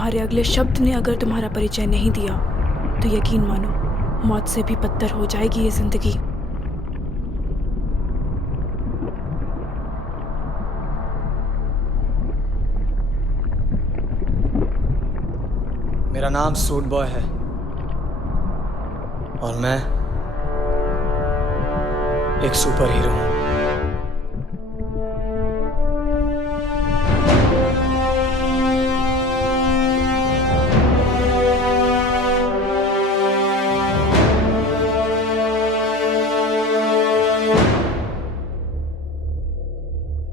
तुम्हारे अगले शब्द ने अगर तुम्हारा परिचय नहीं दिया तो यकीन मानो मौत से भी बदतर हो जाएगी ये जिंदगी। मेरा नाम सूट बॉय है और मैं एक सुपर हीरो हूं।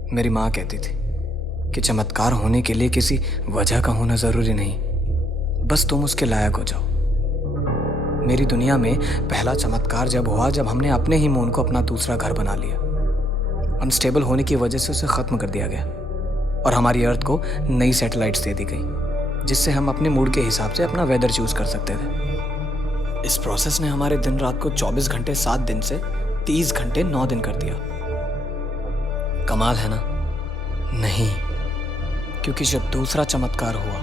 मेरी माँ कहती थी कि चमत्कार होने के लिए किसी वजह का होना जरूरी नहीं, बस तुम उसके लायक हो जाओ। मेरी दुनिया में पहला चमत्कार जब हुआ जब हमने अपने ही मून को अपना दूसरा घर बना लिया। अनस्टेबल होने की वजह से उसे खत्म कर दिया गया और हमारी अर्थ को नई सैटेलाइट्स दे दी गई जिससे हम अपने मूड के हिसाब से अपना वेदर चूज कर सकते थे। इस प्रोसेस ने हमारे दिन रात को 24 घंटे 7 दिन से 30 घंटे 9 दिन कर दिया। कमाल है ना? नहीं, क्योंकि जब दूसरा चमत्कार हुआ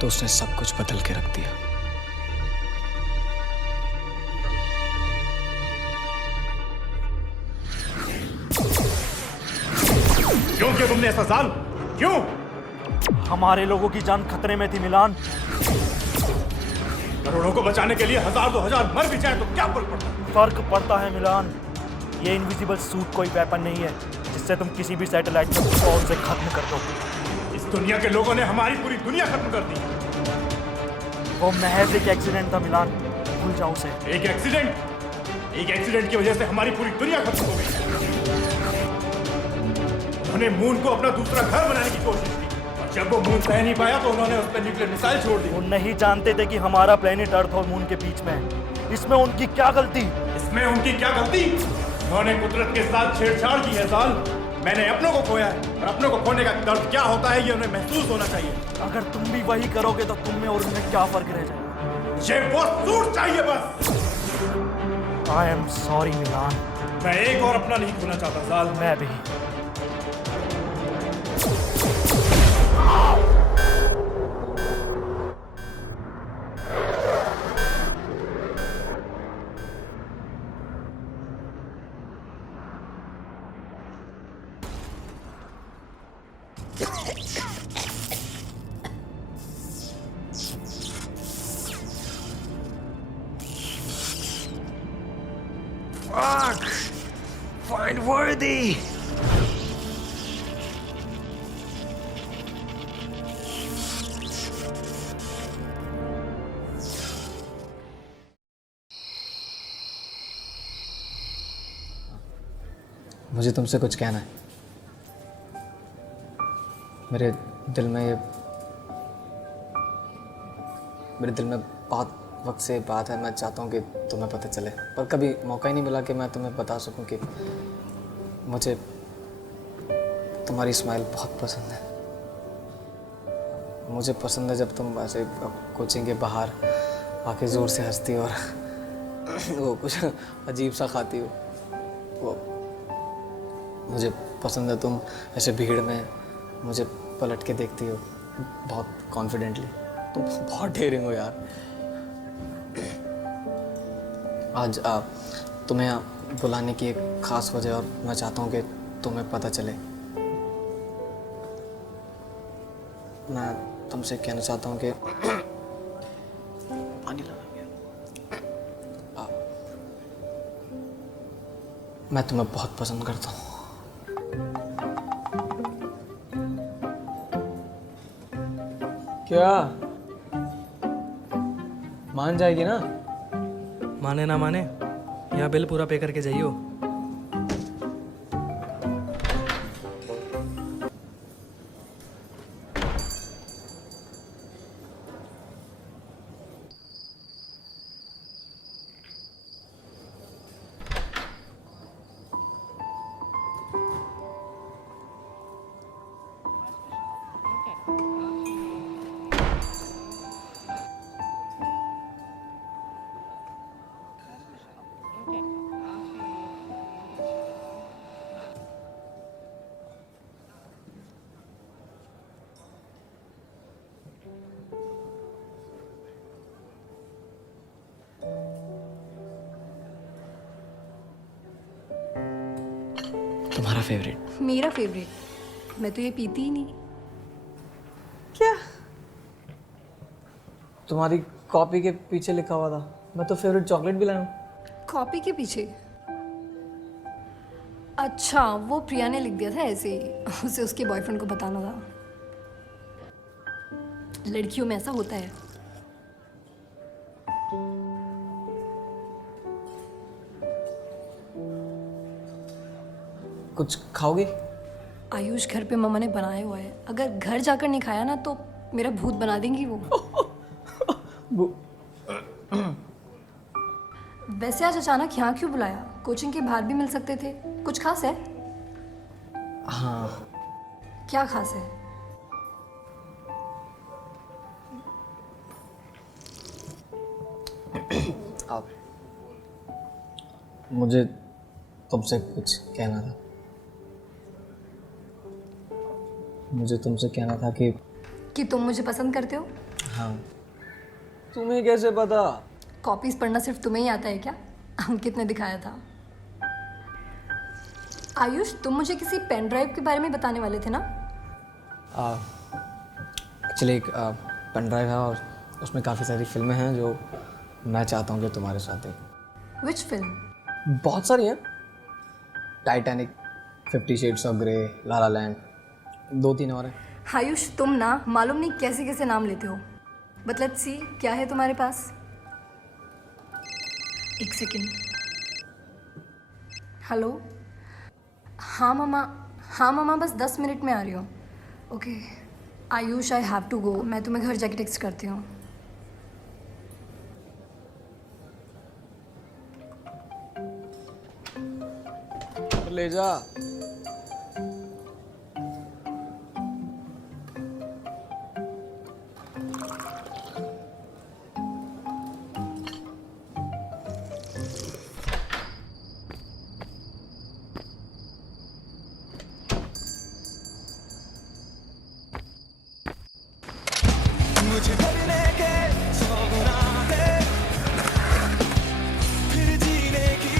तो उसने सब कुछ बदल के रख दिया। क्यों किया तुमने ऐसा जाल? क्यों? हमारे लोगों की जान खतरे में थी मिलान। करोड़ों को बचाने के लिए 1000 2000 मर भी जाए तो क्या फर्क पड़ता है? फर्क पड़ता है मिलान। ये इनविजिबल सूट कोई वेपन नहीं है जिससे तुम किसी भी सैटेलाइट को फौज से खत्म कर दो। इस दुनिया के लोगों ने हमारी पूरी दुनिया खत्म कर दी। वो महज एक एक्सीडेंट था मिलान, भूल जाओ उसे। एक एक्सीडेंट की वजह से हमारी पूरी दुनिया खत्म हो गई। उन्होंने मून को अपना दूसरा घर बनाने की कोशिश की और जब वो मून सह नहीं पाया तो उन्होंने उस पर न्यूक्लियर मिसाइल छोड़ दी। वो नहीं जानते थे कि हमारा प्लेनेट अर्थ और मून के बीच में है। इसमें उनकी क्या गलती? उन्होंने कुदरत के साथ छेड़छाड़ की है साल। मैंने अपनों को खोया है और अपनों को खोने का दर्द क्या होता है ये उन्हें महसूस होना चाहिए। अगर तुम भी वही करोगे तो तुम में और उनमें क्या फर्क रह जाएगा? मुझे वो सूट चाहिए बस। आई एम सॉरी मिलान। मैं एक और अपना नहीं खोना चाहता साल। मैं भी। Fuck! Find worthy! मुझे तुमसे कुछ कहना है। मेरे दिल में बहुत वक्त से बात है। मैं चाहता हूँ कि तुम्हें पता चले, पर कभी मौका ही नहीं मिला कि मैं तुम्हें बता सकूं कि मुझे तुम्हारी स्माइल बहुत पसंद है। मुझे पसंद है जब तुम ऐसे कोचिंग के बाहर आके ज़ोर से हंसती हो और वो कुछ अजीब सा खाती हो। वो मुझे पसंद है तुम ऐसे भीड़ में मुझे पलट के देखती हो बहुत कॉन्फिडेंटली। तुम बहुत डेयरिंग हो यार। आज तुम्हें बुलाने की एक ख़ास वजह और मैं चाहता हूँ कि तुम्हें पता चले। मैं तुमसे कहना चाहता हूँ कि पानी लगा गया। मैं तुम्हें बहुत पसंद करता हूँ। क्या मान जाएगी ना? माने ना माने, यहाँ बिल पूरा पे करके जाइयो। तुम्हारा फेवरेट। मेरा फेवरेट? मैं तो ये पीती ही नहीं। क्या? तुम्हारी कॉपी के पीछे लिखा हुआ था, मैं तो फेवरेट चॉकलेट भी लाया हूँ। कॉपी के पीछे? अच्छा, वो प्रिया ने लिख दिया था ऐसे ही, उसे उसके बॉयफ्रेंड को बताना था। लड़कियों में ऐसा होता है। कुछ खाओगे? आयुष घर पे मम्मा ने बनाया हुआ है, अगर घर जाकर नहीं खाया ना तो मेरा भूत बना देंगी वो। वैसे आज अचानक यहाँ क्यों बुलाया? कोचिंग के बाहर भी मिल सकते थे। कुछ खास है? हाँ, क्या खास है? आप मुझे तुमसे कुछ कहना था। मुझे तुमसे कहना था कि तुम मुझे पसंद करते हो? हाँ। तुम्हें कैसे पता? कॉपीज पढ़ना सिर्फ तुम्हें ही आता है क्या? अंकित ने दिखाया था। आयुष, तुम मुझे किसी पेन ड्राइव के बारे में बताने वाले थे ना? एक्चुअली एक पेन ड्राइव है और उसमें काफ़ी सारी फिल्में हैं जो मैं चाहता हूँ कि तुम्हारे साथ देख। Which film? बहुत सारी हैं। Titanic, 50 shades of grey, la la land, 2-3 और हैं। आयुष, तुम ना मालूम नहीं कैसे कैसे नाम लेते हो। बट लेट्स सी, क्या है तुम्हारे पास? एक सेकेंड। हेलो। हाँ मामा, बस 10 मिनट में आ रही हूँ। Okay Ayush, I have to go. मैं तुम्हें घर जाके टेक्स्ट करती हूँ। ले जा। मुझे भरने के सौ गुना है, फिर जीने की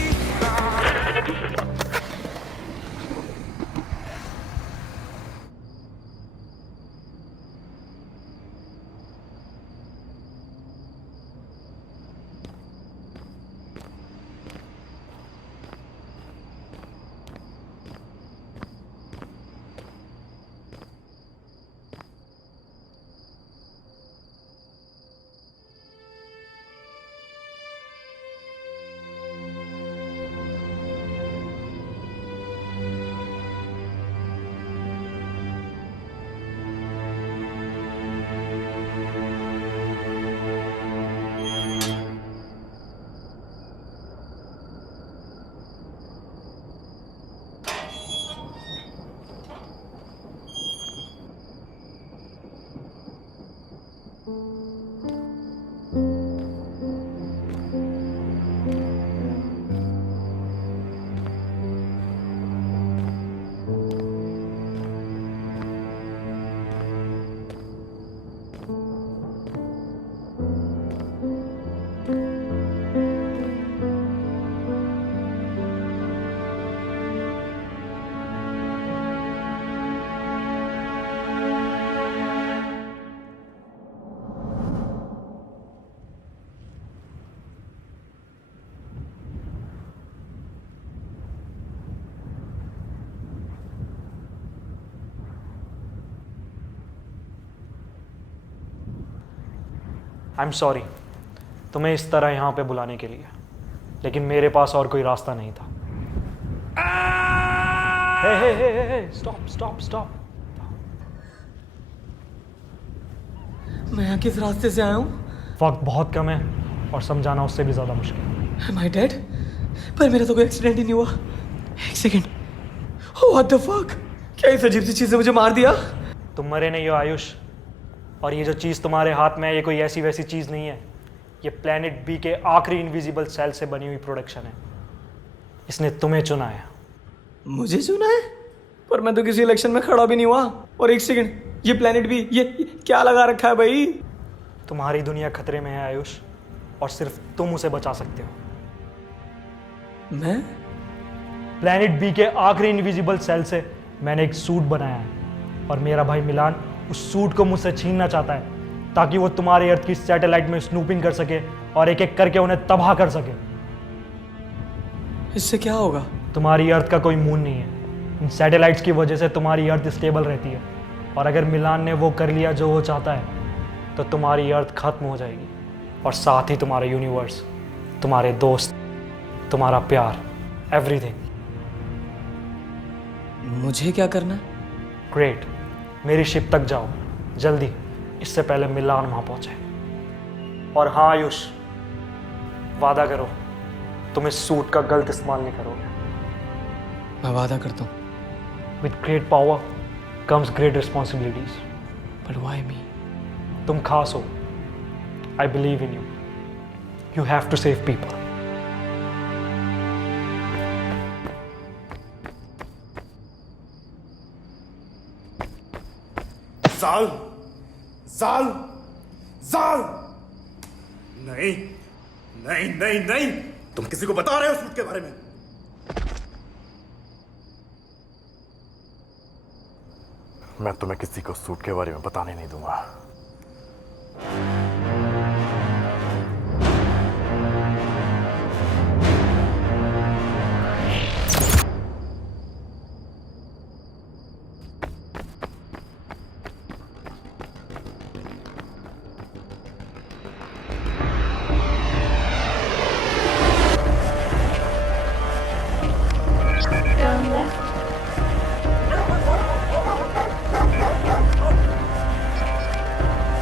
आई एम सॉरी तुम्हें इस तरह यहाँ पे बुलाने के लिए, लेकिन मेरे पास और कोई रास्ता नहीं था। हे स्टॉप स्टॉप स्टॉप। मैं यहाँ किस रास्ते से आया हूँ? वक्त बहुत कम है और समझाना उससे भी ज़्यादा मुश्किल है। Am I dead? पर मेरा तो कोई एक्सीडेंट ही नहीं हुआ। एक सेकेंड, व्हाट द फक? क्या इस अजीब सी चीज़ ने मुझे मार दिया? तुम मरे नहीं हो आयुष, और ये जो चीज़ तुम्हारे हाथ में है ये कोई ऐसी वैसी चीज़ नहीं है। ये प्लेनेट बी के आखिरी इनविजिबल सेल से बनी हुई प्रोडक्शन है। इसने तुम्हें चुना है। मुझे चुना है? पर मैं तो किसी इलेक्शन में खड़ा भी नहीं हुआ। और एक सेकंड, ये प्लेनेट भी ये क्या लगा रखा है भाई? तुम्हारी दुनिया खतरे में है आयुष, और सिर्फ तुम उसे बचा सकते हो। मैं? प्लैनेट बी के आखिरी इनविजिबल सेल से मैंने एक सूट बनाया है और मेरा भाई मिलान उस सूट को मुझसे छीनना चाहता है ताकि वो तुम्हारे अर्थ की सैटेलाइट में स्नूपिंग कर सके और एक एक करके उन्हें तबाह कर सके। इससे क्या होगा? तुम्हारी अर्थ का कोई मून नहीं है। इन सैटेलाइट्स की वजह से तुम्हारी अर्थ स्टेबल रहती है और अगर मिलान ने वो कर लिया जो वो चाहता है तो तुम्हारी अर्थ खत्म हो जाएगी और साथ ही तुम्हारा यूनिवर्स, तुम्हारे दोस्त, तुम्हारा प्यार, एवरीथिंग। मुझे क्या करना है? ग्रेट, मेरी शिप तक जाओ जल्दी, इससे पहले मिलान वहां पहुंचे। और हाँ आयुष, वादा करो तुम इस सूट का गलत इस्तेमाल नहीं करोगे। मैं वादा करता हूँ। With great power comes great responsibilities. But why me? तुम खास हो। I believe in you. You have to save people. जाल, जाल, जाल। नहीं, नहीं, नहीं, नहीं, तुम किसी को बता रहे हो सूट के बारे में? मैं तुम्हें किसी को सूट के बारे में बताने नहीं दूंगा।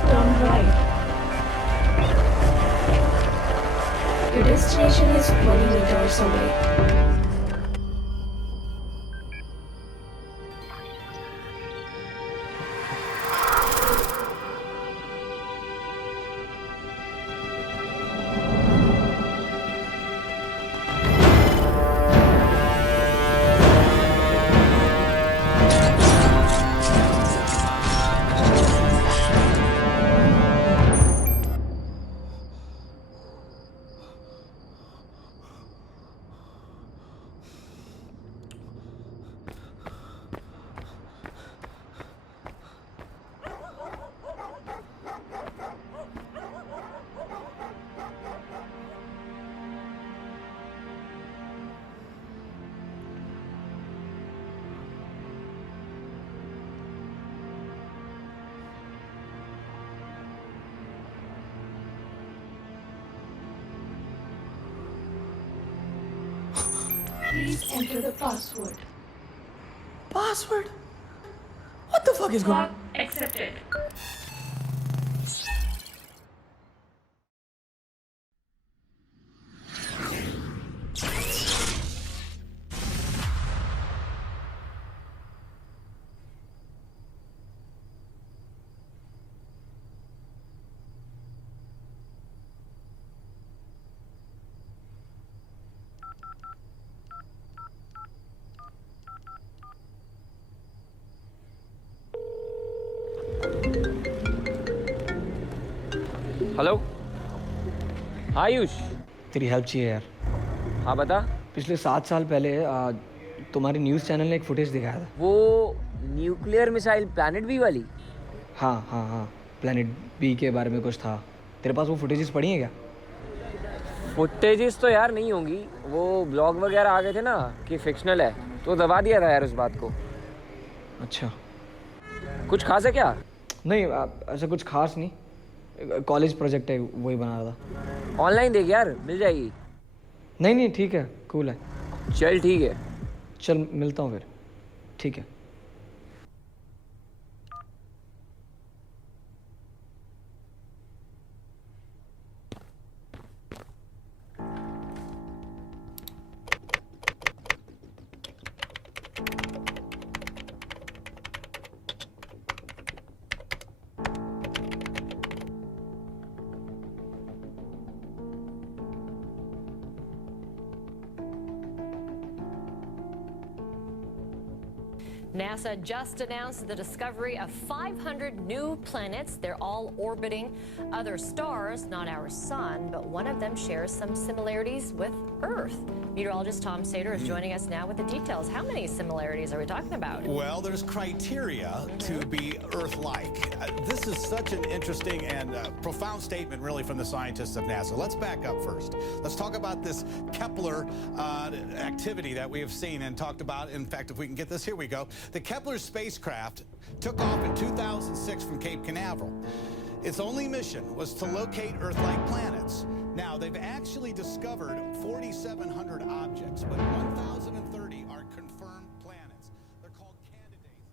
Turn right. Your destination is 20 meters away. Please enter the password. Password? What the fuck is going on? Accepted. Hello Ayush. तेरी हेल्प चाहिए यार। हाँ बता। पिछले 7 साल पहले तुम्हारे न्यूज़ चैनल ने एक फुटेज दिखाया था। वो न्यूक्लियर मिसाइल प्लैनेट बी वाली? हाँ हाँ हाँ, प्लैनेट बी के बारे में कुछ था। तेरे पास वो फुटेजेस पड़ी हैं क्या? फुटेजेस तो यार नहीं होंगी, वो ब्लॉग वगैरह आ गए थे ना कि फिक्शनल है, तो दबा दिया था यार उस बात को। अच्छा, कुछ खास है क्या? नहीं ऐसा कुछ खास नहीं, कॉलेज प्रोजेक्ट है, वही बना रहा था। ऑनलाइन देख यार, मिल जाएगी। नहीं नहीं ठीक है, कूल है। चल ठीक है। चल मिलता हूँ फिर। ठीक है। NASA just announced the discovery of 500 new planets. They're all orbiting other stars, not our sun, but one of them shares some similarities with Earth. Meteorologist Tom Sater is joining us now with the details. How many similarities are we talking about? Well, there's criteria to be Earth-like. This is such an interesting and profound statement, really, from the scientists of NASA. Let's back up first. Let's talk about this Kepler activity that we have seen and talked about. In fact, if we can get this, here we go. The Kepler spacecraft took off in 2006 from Cape Canaveral. Its only mission was to locate Earth-like planets. Now, they've actually discovered 4,700 objects, but 1,030 are confirmed planets. They're called candidates.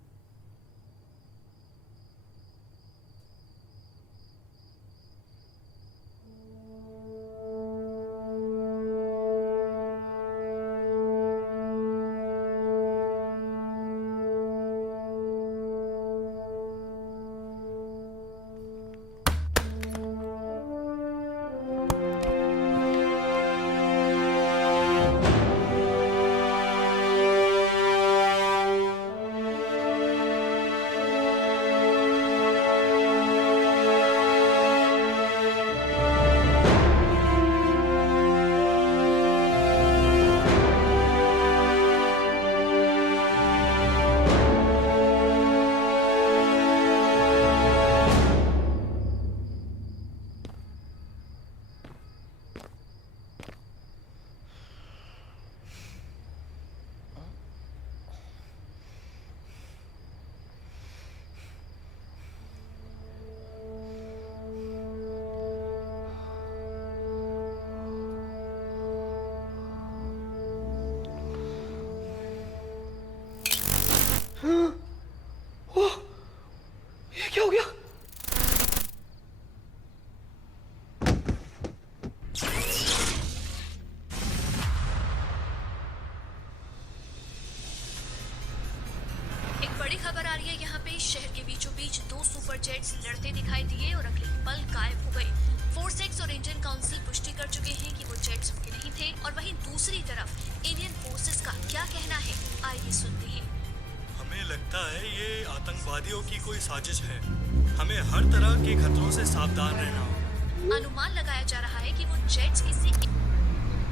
ये क्या हो गया? एक बड़ी खबर आ रही है यहाँ पे। शहर के बीचों बीच 2 सुपर जेट्स लड़ते दिखाई दिए और अगले पल गायब हो गए। फोर्सेक्स और इंडियन काउंसिल पुष्टि कर चुके हैं कि वो जेट्स उनके नहीं थे। और वहीं दूसरी तरफ इंडियन फोर्सेस का क्या कहना है, आइए सुनते हैं। हमें लगता है ये आतंकवादियों की कोई साजिश है। हमें हर तरह के खतरों से सावधान रहना होगा। अनुमान लगाया जा रहा है कि वो जेट्स किसी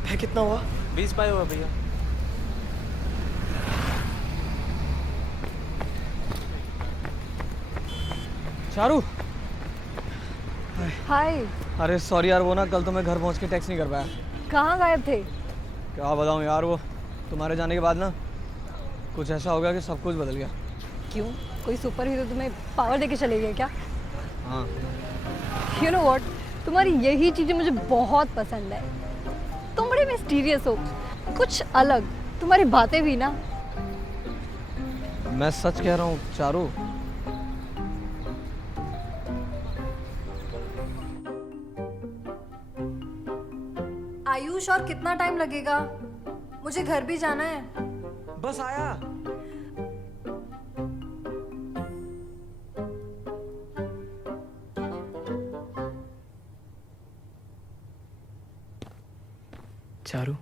है कितना हुआ? 20 पाई हुआ भैया। चारू, हाय। अरे सॉरी यार, वो ना कल तो मैं घर पहुंच के टेक्स्ट नहीं कर पाया। कहाँ गायब थे? क्या बताऊं यार, वो तुम्हारे जाने के बाद ना कुछ ऐसा हो गया कि सब कुछ बदल गया। क्यों? कोई सुपर हीरो तुम्हें पावर देके चले गए क्या? हाँ। यू नो व्हाट, तुम्हारी यही चीज़ें मुझे बहुत पसंद है। तुम बड़े मिस्टीरियस हो, कुछ अलग। तुम्हारी बातें भी ना। मैं सच कह रहा हूँ चारू। आयुष, और कितना टाइम लगेगा? मुझे घर भी जाना है। बस आया। Charu,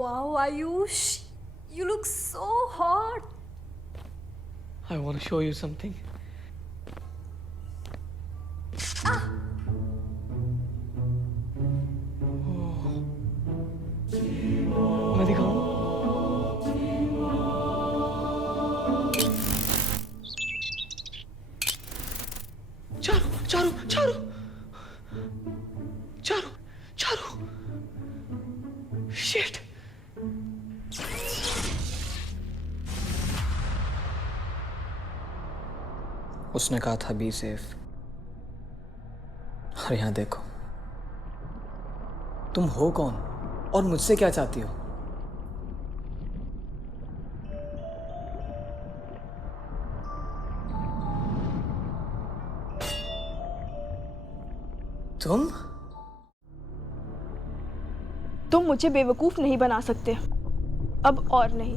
Wow, Ayush, you look so hot. I want to show you something. मैं दिखाऊं? चारू, चारू, चारू, चारू, चारू, शिट। उसने कहा था बी सेफ। और यहाँ देखो, तुम हो कौन और मुझसे क्या चाहती हो? तुम तुम मुझे बेवकूफ़ नहीं बना सकते, अब और नहीं।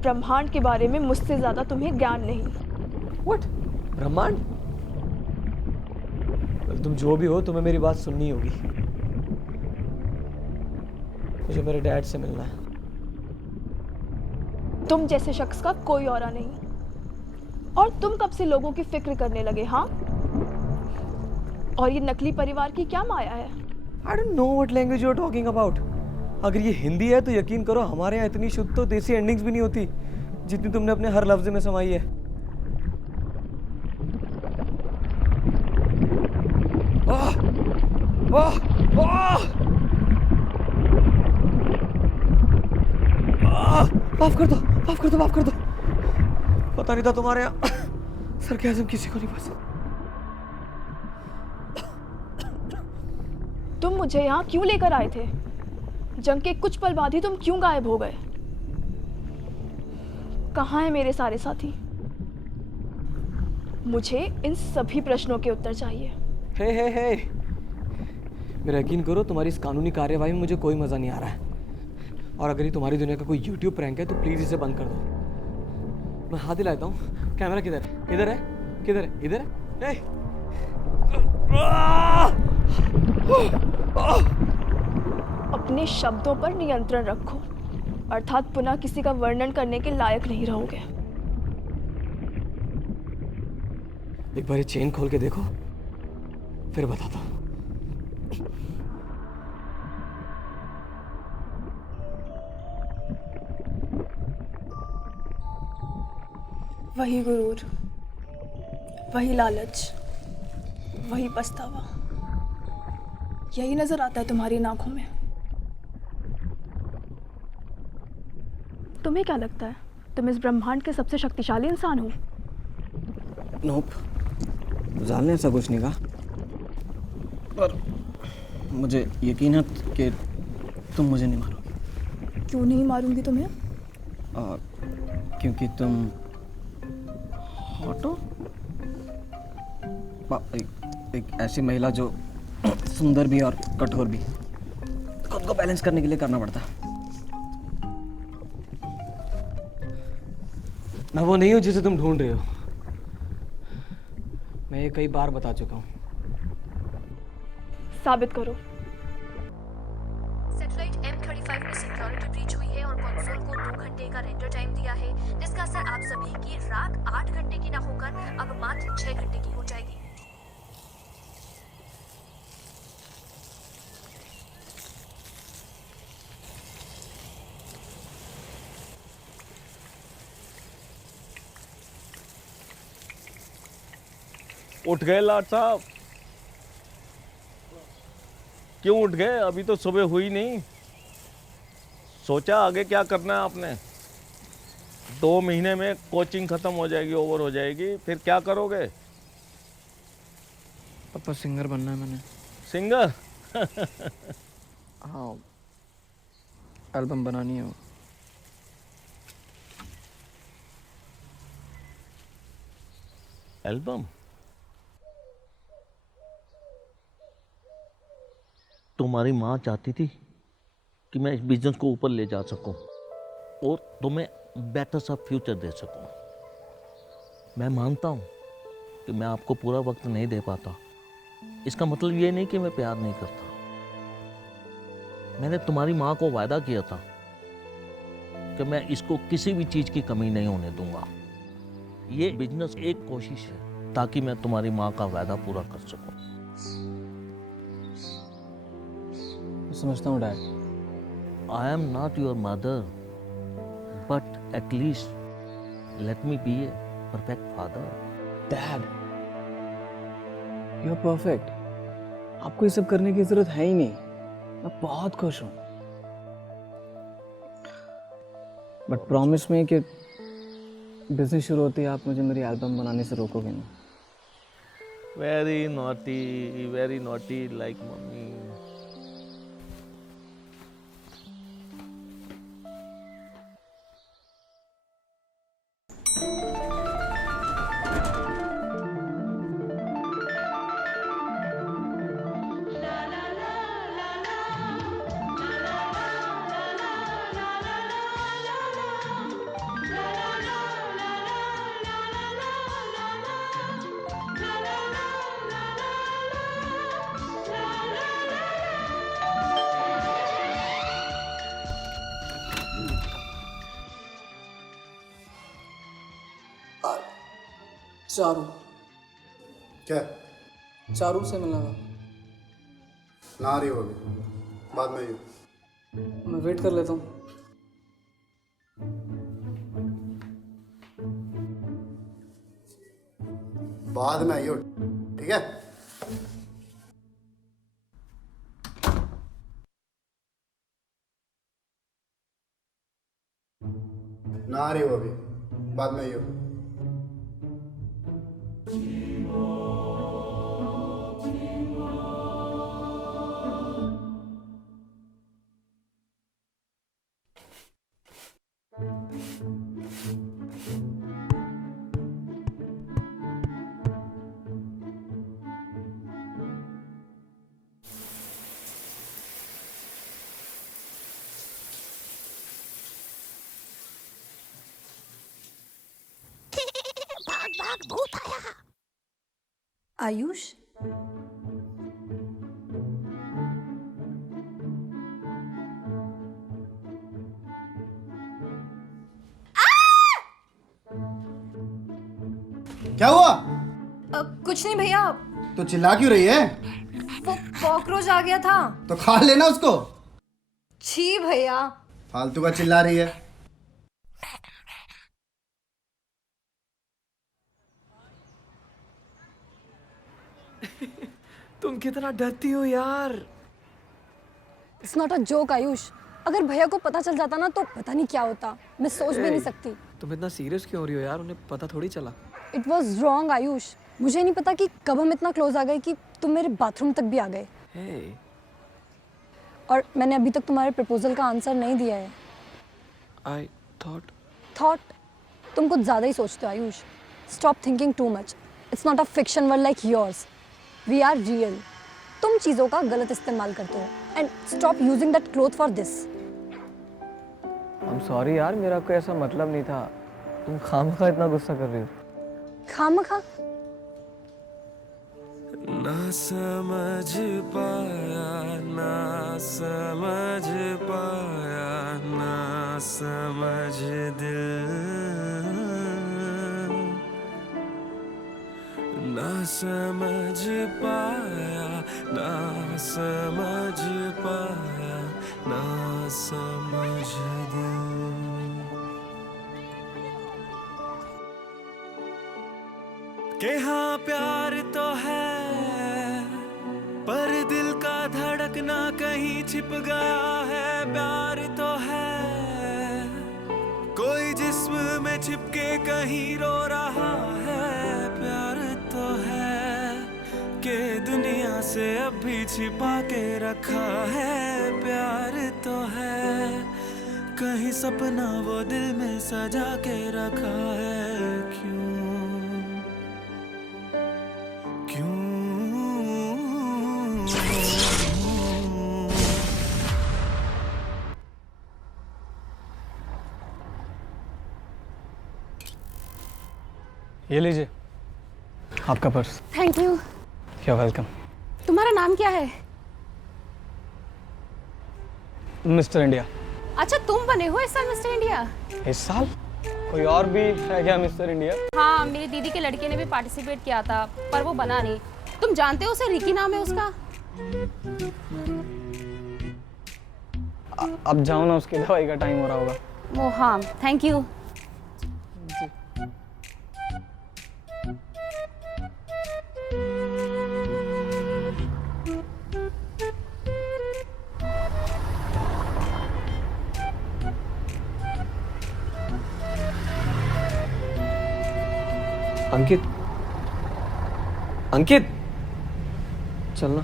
ब्रह्मांड के बारे में मुझसे ज़्यादा तुम्हें ज्ञान नहीं। व्हाट? ब्रह्मांड? तुम जो भी हो, तुम्हें मेरी बात सुननी होगी। मुझे मेरे डैड से मिलना है। तुम जैसे शख्स का कोई औरा नहीं। और तुम कब से लोगों की फिक्र करने लगे? हाँ, और ये नकली परिवार की क्या माया है? I don't know what language you're talking about. अगर ये हिंदी है तो यकीन करो हमारे यहाँ इतनी शुद्ध तो देसी एंडिंग्स भी नहीं होती जितनी तुमने अपने हर लफ्ज में समाई है। माफ कर दो, माफ कर दो, माफ कर दो। पता नहीं था तुम्हारे यहाँ सरकाज़म किसी को नहीं पसंद। तुम मुझे यहाँ क्यों लेकर आए थे? जंग के कुछ पल बाद ही तुम क्यों गायब हो गए? कहाँ है मेरे सारे साथी? मुझे इन सभी प्रश्नों के उत्तर चाहिए। हे मेरा यकीन करो, तुम्हारी इस कानूनी कार्यवाही में मुझे कोई मज़ा नहीं आ रहा है। और अगर ये तुम्हारी दुनिया का कोई YouTube प्रैंक है तो प्लीज़ इसे बंद कर दो। मैं हाथ दिलाता हूँ। कैमरा किधर है? इधर है? किधर है? इधर है? अपने शब्दों पर नियंत्रण रखो, अर्थात पुनः किसी का वर्णन करने के लायक नहीं रहोगे। एक बार ये चेन खोल के देखो, फिर बताता हूँ। वही गुरूर, वही लालच, वही पछतावा, यही नजर आता है तुम्हारी इन आंखों में। तुम्हें क्या लगता है तुम इस ब्रह्मांड के सबसे शक्तिशाली इंसान हो? नोप, जाल ने ऐसा कुछ नहीं कहा, पर मुझे यकीन है कि तुम मुझे नहीं मारोगे। क्यों नहीं मारूंगी तुम्हें? क्योंकि तुम हॉट हो। एक ऐसी महिला जो सुंदर भी और कठोर भी, खुद को बैलेंस करने के लिए करना पड़ता है। मैं वो नहीं हूं जिसे तुम ढूंढ रहे हो। मैं ये कई बार बता चुका हूं। साबित करो। सैटेलाइट M35 में सिक्योरिटी ब्रीच हुई है और कंसोल को 2 घंटे का रेंडर टाइम दिया है, जिसका असर आप सभी की रात 8 घंटे की ना होकर अब मात्र 6 घंटे की हो जाएगी। उठ गए लाट साहब? क्यों उठ गए? अभी तो सुबह हुई नहीं। सोचा आगे क्या करना है आपने? 2 महीने में कोचिंग खत्म हो जाएगी, ओवर हो जाएगी, फिर क्या करोगे? पापा सिंगर बनना है मैंने। सिंगर? हाँ, एल्बम बनानी है। एल्बम? तुम्हारी माँ चाहती थी कि मैं इस बिजनेस को ऊपर ले जा सकूं और तुम्हें बेटर सा फ्यूचर दे सकूं। मैं मानता हूं कि मैं आपको पूरा वक्त नहीं दे पाता। इसका मतलब ये नहीं कि मैं प्यार नहीं करता। मैंने तुम्हारी माँ को वायदा किया था कि मैं इसको किसी भी चीज़ की कमी नहीं होने दूंगा। ये बिजनेस एक कोशिश है ताकि मैं तुम्हारी माँ का वायदा पूरा कर सकूं। समझता हूँ dad. I am not your mother, but at least let me be a perfect father. Dad, you're perfect. आपको ये सब करने की जरूरत है ही नहीं। मैं बहुत खुश हूँ। बट प्रॉमिस में कि बिजनेस शुरू होते ही आप मुझे मेरी एल्बम बनाने से रोकोगे नहीं। Very naughty like mommy. Charu. क्या? चारू से मिलना था। ना आ रही हो अभी, बाद में आइयो। मैं वेट कर लेता हूँ। बाद में आइयो, ठीक है? ना आ रही हो अभी, बाद में आइयो। भूत आया। आयुष, क्या हुआ? कुछ नहीं भैया, तो चिल्ला क्यों रही है? वो कॉकरोच आ गया था। तो खा लेना उसको। छी भैया। फालतू का चिल्ला रही है। तुम कितना डरती हो यार। It's not a joke Ayush, अगर भैया को पता चल जाता ना तो पता नहीं क्या होता। मैं सोच भी नहीं सकती। तुम इतना सीरियस क्यों हो रही हो यार? उन्हें पता थोड़ी चला। इट वॉज रॉन्ग आयुष, मुझे नहीं पता कि कब हम इतना क्लोज आ गए कि तुम मेरे बाथरूम तक भी आ गए। hey. और मैंने अभी तक तुम्हारे प्रपोजल का आंसर नहीं दिया है। I thought तुम कुछ ज़्यादा ही सोचते हो Ayush. Stop thinking too much. It's not a fiction world like yours, we are real. तुम चीज़ों का गलत इस्तेमाल करते हो and stop using that cloth for this. I'm sorry यार, मेरा कोई ऐसा मतलब नहीं था। तुम खामखा इतना गुस्सा कर रही हो। खामखा? ना समझ पाया, ना समझ पाया, ना समझ दिल, ना समझ पाया, ना समझ पाया, ना समझ दिल। के हाँ प्यार तो है, पर दिल का धड़कना कहीं छिप गया है। प्यार तो है, कोई जिस्म में छिपके कहीं रो रहा है। प्यार तो है, के दुनिया से अब भी छिपा के रखा है। प्यार तो है, कहीं सपना वो दिल में सजा के रखा है। क्यों ये लीजिए आपका purse. Thank you. you're welcome. तुम्हारा नाम क्या है? Mister India. अच्छा, तुम बने हो इस साल मिस्टर इंडिया? इस साल? कोई और भी है क्या मिस्टर इंडिया? हाँ, मेरी दीदी के लड़के ने भी पार्टिसिपेट किया था पर वो बना नहीं। तुम जानते हो उसे? रिकी नाम है उसका। अब जाओ ना, उसकी दवाई का टाइम हो रहा होगा। वो हाँ, थैंक यू। अंकित, अंकित, चलना।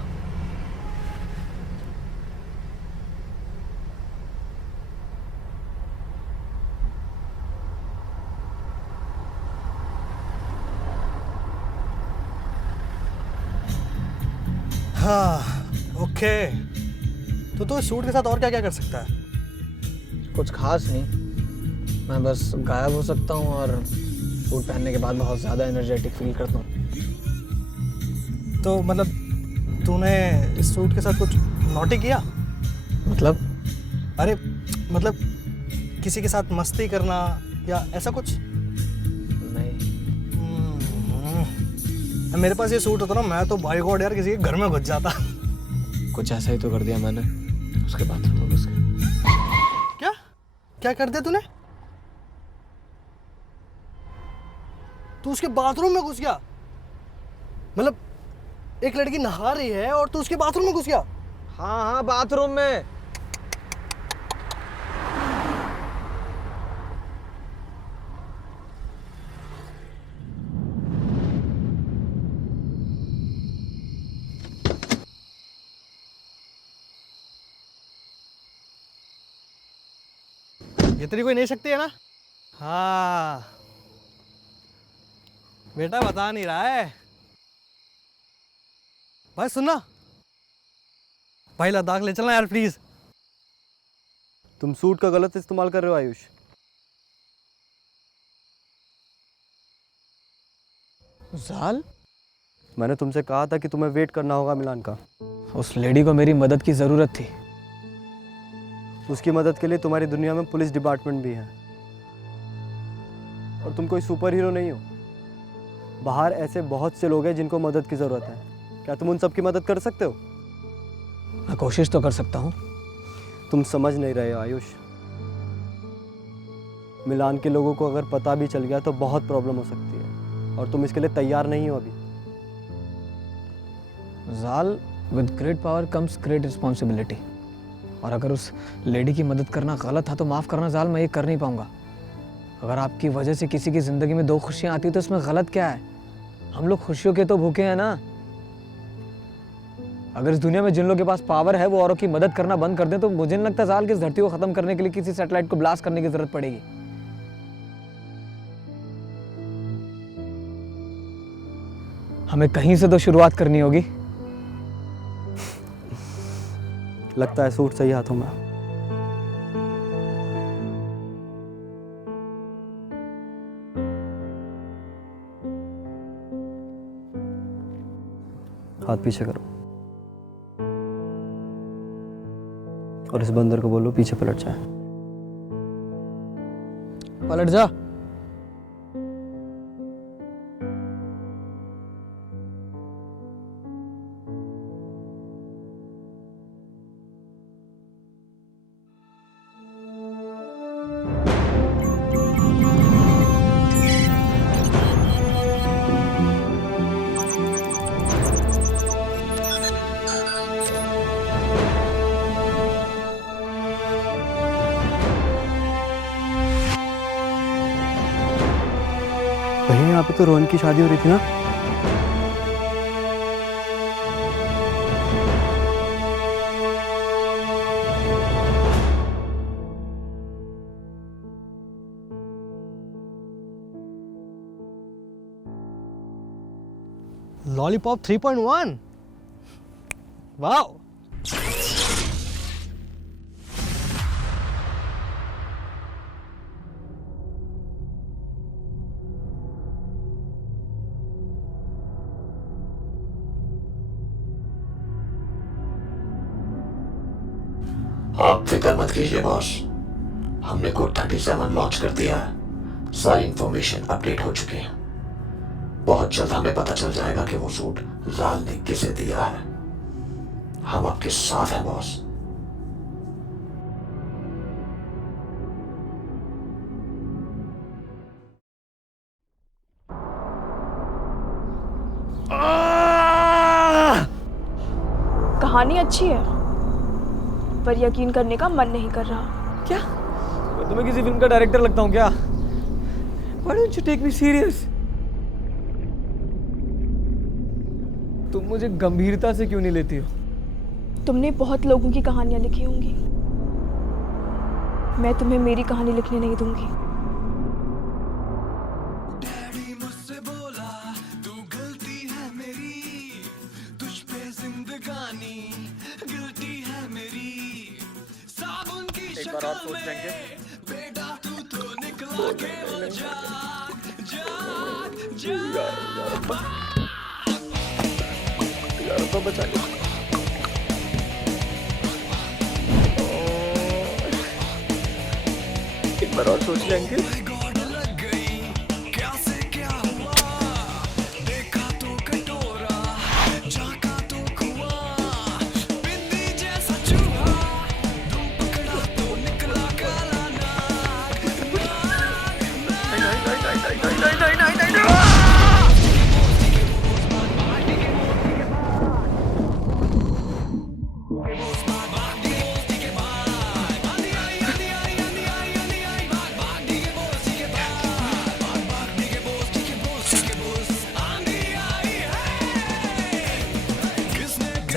हाँ, ओके। तो सूट के साथ और क्या क्या कर सकता है? कुछ खास नहीं, मैं बस गायब हो सकता हूँ और सूट पहनने के बाद बहुत ज़्यादा एनर्जेटिक फील करता हूँ। तो मतलब तूने इस सूट के साथ कुछ नॉटी किया? मतलब? अरे मतलब किसी के साथ मस्ती करना या ऐसा कुछ? नहीं। मेरे पास ये सूट होता ना, मैं तो बाय गॉड यार किसी के घर में घुस जाता। कुछ ऐसा ही तो कर दिया मैंने उसके बाथरूम में घुस के। क्या क्या कर दिया तूने? तू उसके बाथरूम में घुस गया? मतलब एक लड़की नहा रही है और तू उसके बाथरूम में घुस गया? हाँ बाथरूम में। ये तेरी कोई नहीं सकती है ना? हाँ बेटा बता नहीं रहा है भाई। सुनना भाई, लद्दाख ले चलना यार प्लीज। तुम सूट का गलत इस्तेमाल कर रहे हो आयुष। जाल, मैंने तुमसे कहा था कि तुम्हें वेट करना होगा मिलान का। उस लेडी को मेरी मदद की जरूरत थी। उसकी मदद के लिए तुम्हारी दुनिया में पुलिस डिपार्टमेंट भी है और तुम कोई सुपर हीरो नहीं हो। बाहर ऐसे बहुत से लोग हैं जिनको मदद की ज़रूरत है। क्या तुम उन सब की मदद कर सकते हो? मैं कोशिश तो कर सकता हूँ। तुम समझ नहीं रहे हो आयुष। मिलान के लोगों को अगर पता भी चल गया तो बहुत प्रॉब्लम हो सकती है और तुम इसके लिए तैयार नहीं हो अभी। जाल, with great power comes great responsibility. और अगर उस लेडी की मदद करना गलत था तो माफ़ करना जाल, मैं ये कर नहीं पाऊंगा। अगर आपकी वजह से किसी की ज़िंदगी में 2 खुशियाँ आती तो इसमें गलत क्या है? हम लोग खुशियों के तो भूखे हैं ना। अगर इस दुनिया में जिन लोगों के पास पावर है वो औरों की मदद करना बंद कर दें तो मुझे नहीं लगता जाल कि इस धरती को ख़त्म करने के लिए किसी सैटेलाइट को ब्लास्ट करने की ज़रूरत पड़ेगी। हमें कहीं से तो शुरुआत करनी होगी। लगता है सूट सही हाथों में। हाथ पीछे करो और इस बंदर को बोलो पीछे पलट जाए। पलट जा। भैया यहाँ पे तो रोहन की शादी हो रही थी ना? लॉलीपॉप 3.1। वाओ। आप फिक्र मत कीजिए बॉस, हमने कोड 37 लॉन्च कर दिया है। सारी इंफॉर्मेशन अपडेट हो चुकी है। बहुत जल्द हमें पता चल जाएगा कि वो सूट जाल ने किसे दिया है। हम आपके साथ हैं बॉस। कहानी अच्छी है पर यकीन करने का मन नहीं कर रहा। क्या मैं तुम्हें किसी फिल्म का डायरेक्टर लगता हूँ क्या? Why don't you take me serious? तुम मुझे गंभीरता से क्यों नहीं लेती हो? तुमने बहुत लोगों की कहानियां लिखी होंगी, मैं तुम्हें मेरी कहानी लिखने नहीं दूंगी। एक बार और सोच लेंगे। यार तो बचा लो। एक बार और सोच लेंगे।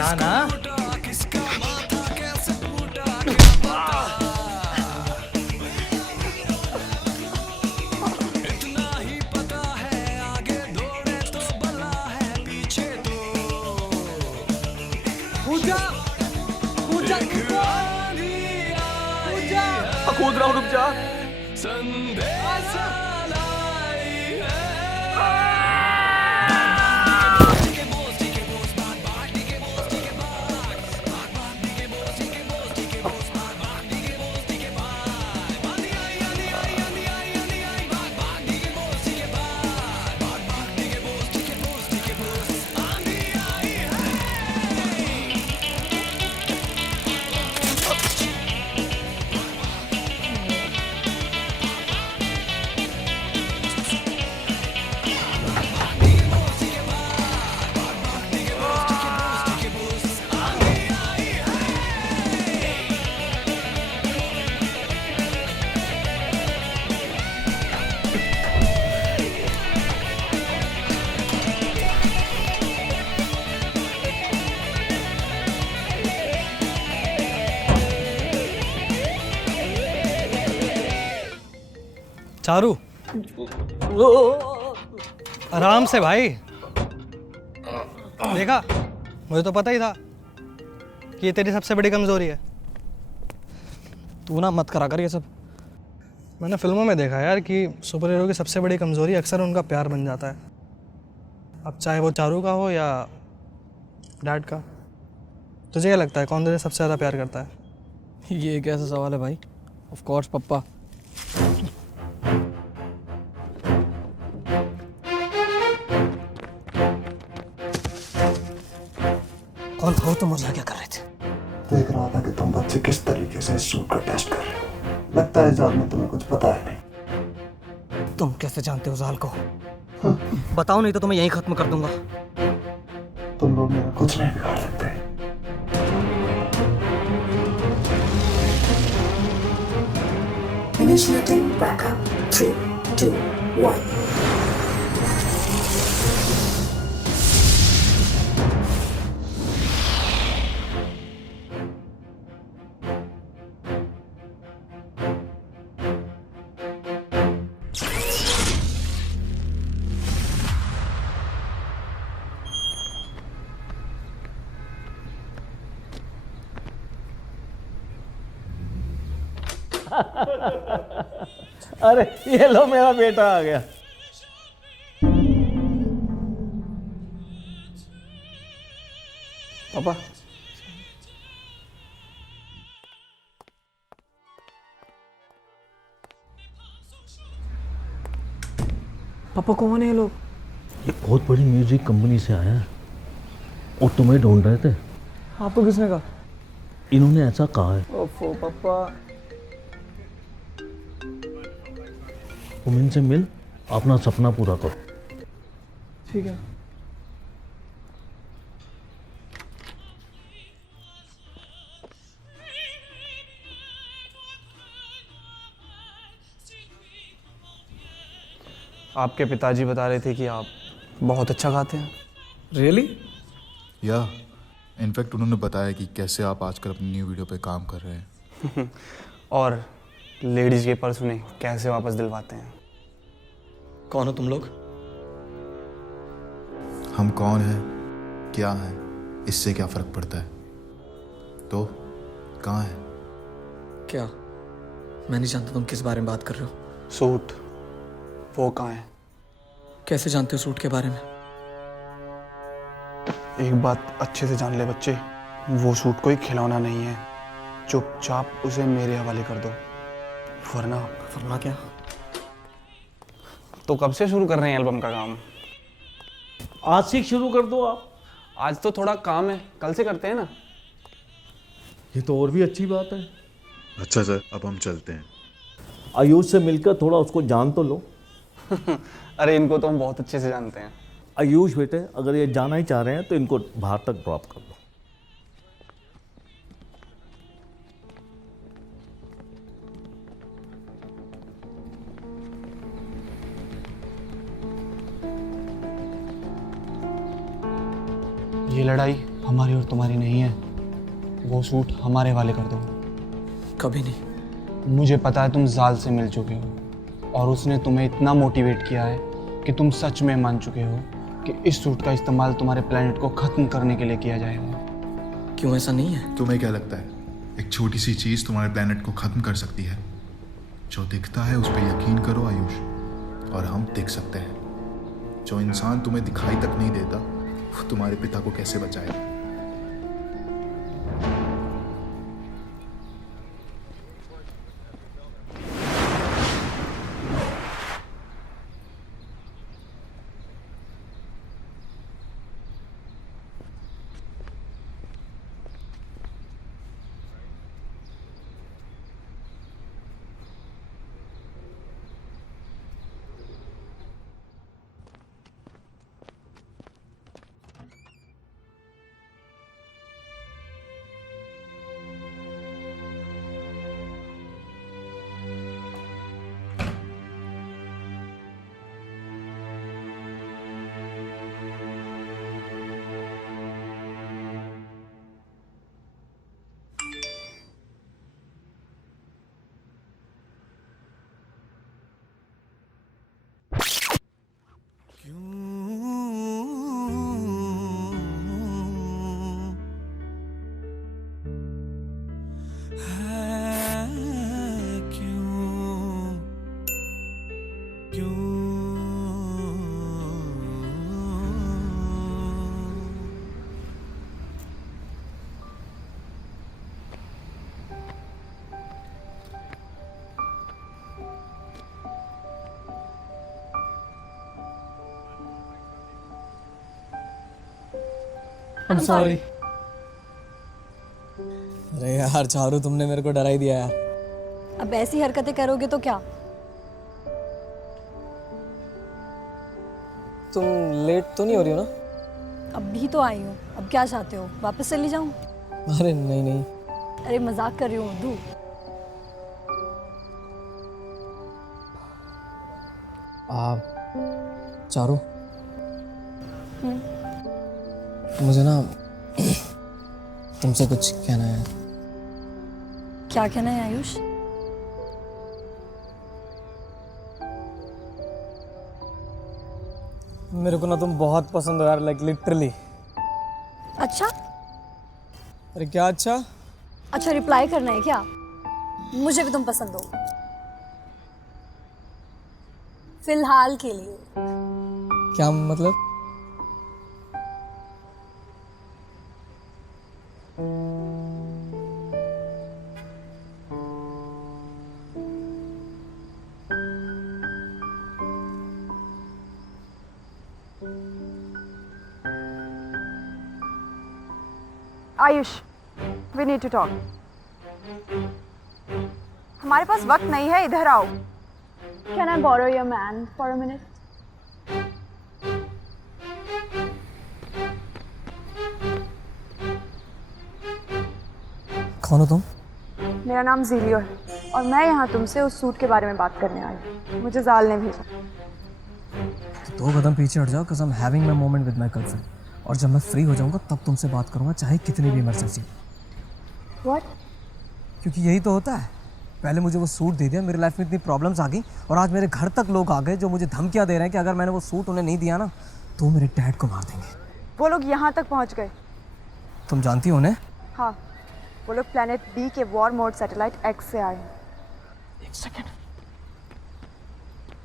जाना। किसका माथा कैसे फूटा क्या पता। इतना ही पता है आगे दौड़े तो भला है पीछे तो पूजा पूजा पूजा कूद रहा हूँ, रुक जा। संदेश लाई है। चारू, आराम से भाई। देखा, मुझे तो पता ही था कि ये तेरी सबसे बड़ी कमजोरी है। तू ना मत करा कर ये सब। मैंने फिल्मों में देखा यार कि सुपर हीरो की सबसे बड़ी कमजोरी अक्सर उनका प्यार बन जाता है। अब चाहे वो चारू का हो या डैड का। तुझे क्या लगता है कौन तुझे सबसे ज़्यादा प्यार करता है? ये कैसा सवाल है भाई? ऑफ कोर्स पप्पा। कौन हो तुम और यहाँ क्या कर रहे थे? देख रहा था कि तुम बच्चे किस तरीके से इस सूट का टेस्ट कर रहे हो। लगता है जाल में तुम्हें कुछ पता है नहीं। तुम कैसे जानते हो जाल को? बताओ नहीं तो तुम्हें यहीं खत्म कर दूंगा। तुम लोग मेरा कुछ नहीं बिगाड़ सकते। Initiating backup. 3, 2, 1. अरे ये लो मेरा बेटा आ गया। पापा पापा कौन है ये लोग? ये बहुत बड़ी म्यूजिक कंपनी से आया है और तुम्हें ढूंढ रहे थे। आपको किसने कहा? इन्होंने ऐसा कहा है। ओफो पापा। तुम इनसे मिल, अपना सपना पूरा करो। ठीक है। आपके पिताजी बता रहे थे कि आप बहुत अच्छा गाते हैं। रियली? या इनफैक्ट उन्होंने बताया कि कैसे आप आजकल अपनी न्यू वीडियो पे काम कर रहे हैं। और लेडीज के पर्स उन्हें कैसे वापस दिलवाते हैं। कौन हो तुम लोग? हम कौन हैं, क्या हैं, इससे क्या फर्क पड़ता है? तो कहाँ है? क्या? मैं नहीं जानता तुम किस बारे में बात कर रहे हो। सूट वो कहाँ है? कैसे जानते हो सूट के बारे में? एक बात अच्छे से जान ले बच्चे, वो सूट कोई खिलौना नहीं है। चुपचाप उसे मेरे हवाले कर दो, वरना क्या? तो कब से शुरू कर रहे हैं एल्बम का काम? आज से शुरू कर दो आप। आज तो थोड़ा काम है, कल से करते हैं ना। ये तो और भी अच्छी बात है। अच्छा सर, अब हम चलते हैं। आयुष से मिलकर थोड़ा उसको जान तो लो। अरे इनको तो हम बहुत अच्छे से जानते हैं। आयुष बेटे, अगर ये जाना ही चाह रहे हैं तो इनको बाहर तक ड्रॉप कर दो। ये लड़ाई हमारी और तुम्हारी नहीं है, वो सूट हमारे वाले कर दो। कभी नहीं। मुझे पता है तुम जाल से मिल चुके हो और उसने तुम्हें इतना मोटिवेट किया है कि तुम सच में मान चुके हो कि इस सूट का इस्तेमाल तुम्हारे प्लेनेट को ख़त्म करने के लिए किया जाएगा। क्यों ऐसा नहीं है? तुम्हें क्या लगता है एक छोटी सी चीज़ तुम्हारे प्लेनेट को ख़त्म कर सकती है? जो दिखता है उस पर यकीन करो आयुष, और हम दिख सकते हैं। जो इंसान तुम्हें दिखाई तक नहीं देता वो तुम्हारे पिता को कैसे बचाएगा? I'm sorry. अरे यार चारू, तुमने मेरे को डरा ही दिया यार। अब ऐसी हरकतें करोगे तो क्या? तुम लेट तो नहीं हो रही हो ना? अभी तो आई हूँ, अब क्या चाहते हो, वापस चली जाऊँ? अरे नहीं नहीं। अरे मजाक कर रही हूँ मधु। चारू, मुझे ना तुमसे कुछ कहना है। क्या कहना है आयुष? मेरे को ना तुम बहुत पसंद हो यार, लाइक लिटरली। अच्छा? अरे क्या अच्छा? अच्छा रिप्लाई करना है क्या? मुझे भी तुम पसंद हो, फिलहाल के लिए। क्या मतलब? Ayush, we need to talk. हमारे पास वक्त नहीं है, इधर आओ। Can I borrow your man for a minute? कौन हो तुम? मेरा नाम जीलियो है और मैं यहाँ तुमसे उस सूट के बारे में बात करने आई हूँ। मुझे जाल ने भेजा। तो 2 कदम पीछे हट जाओ, because I'm having my moment with my girlfriend. और जब मैं फ्री हो जाऊंगा तब तुमसे बात करूंगा, चाहे कितनी भी इमरजेंसी। What? क्योंकि यही तो होता है। पहले मुझे वो सूट दे दिया, मेरी लाइफ में इतनी प्रॉब्लम्स आ गई, और आज मेरे घर तक लोग आ गए जो मुझे धमकियां दे रहे हैं कि अगर मैंने वो सूट उन्हें नहीं दिया ना तो मेरे डैड को मार देंगे। वो लोग यहाँ तक पहुँच गए। तुम जानती हो उन्हें? हाँ, वो लोग प्लेनेट बी के वॉर मोड सैटेलाइट एक्स से आए हैं। एक सेकेंड।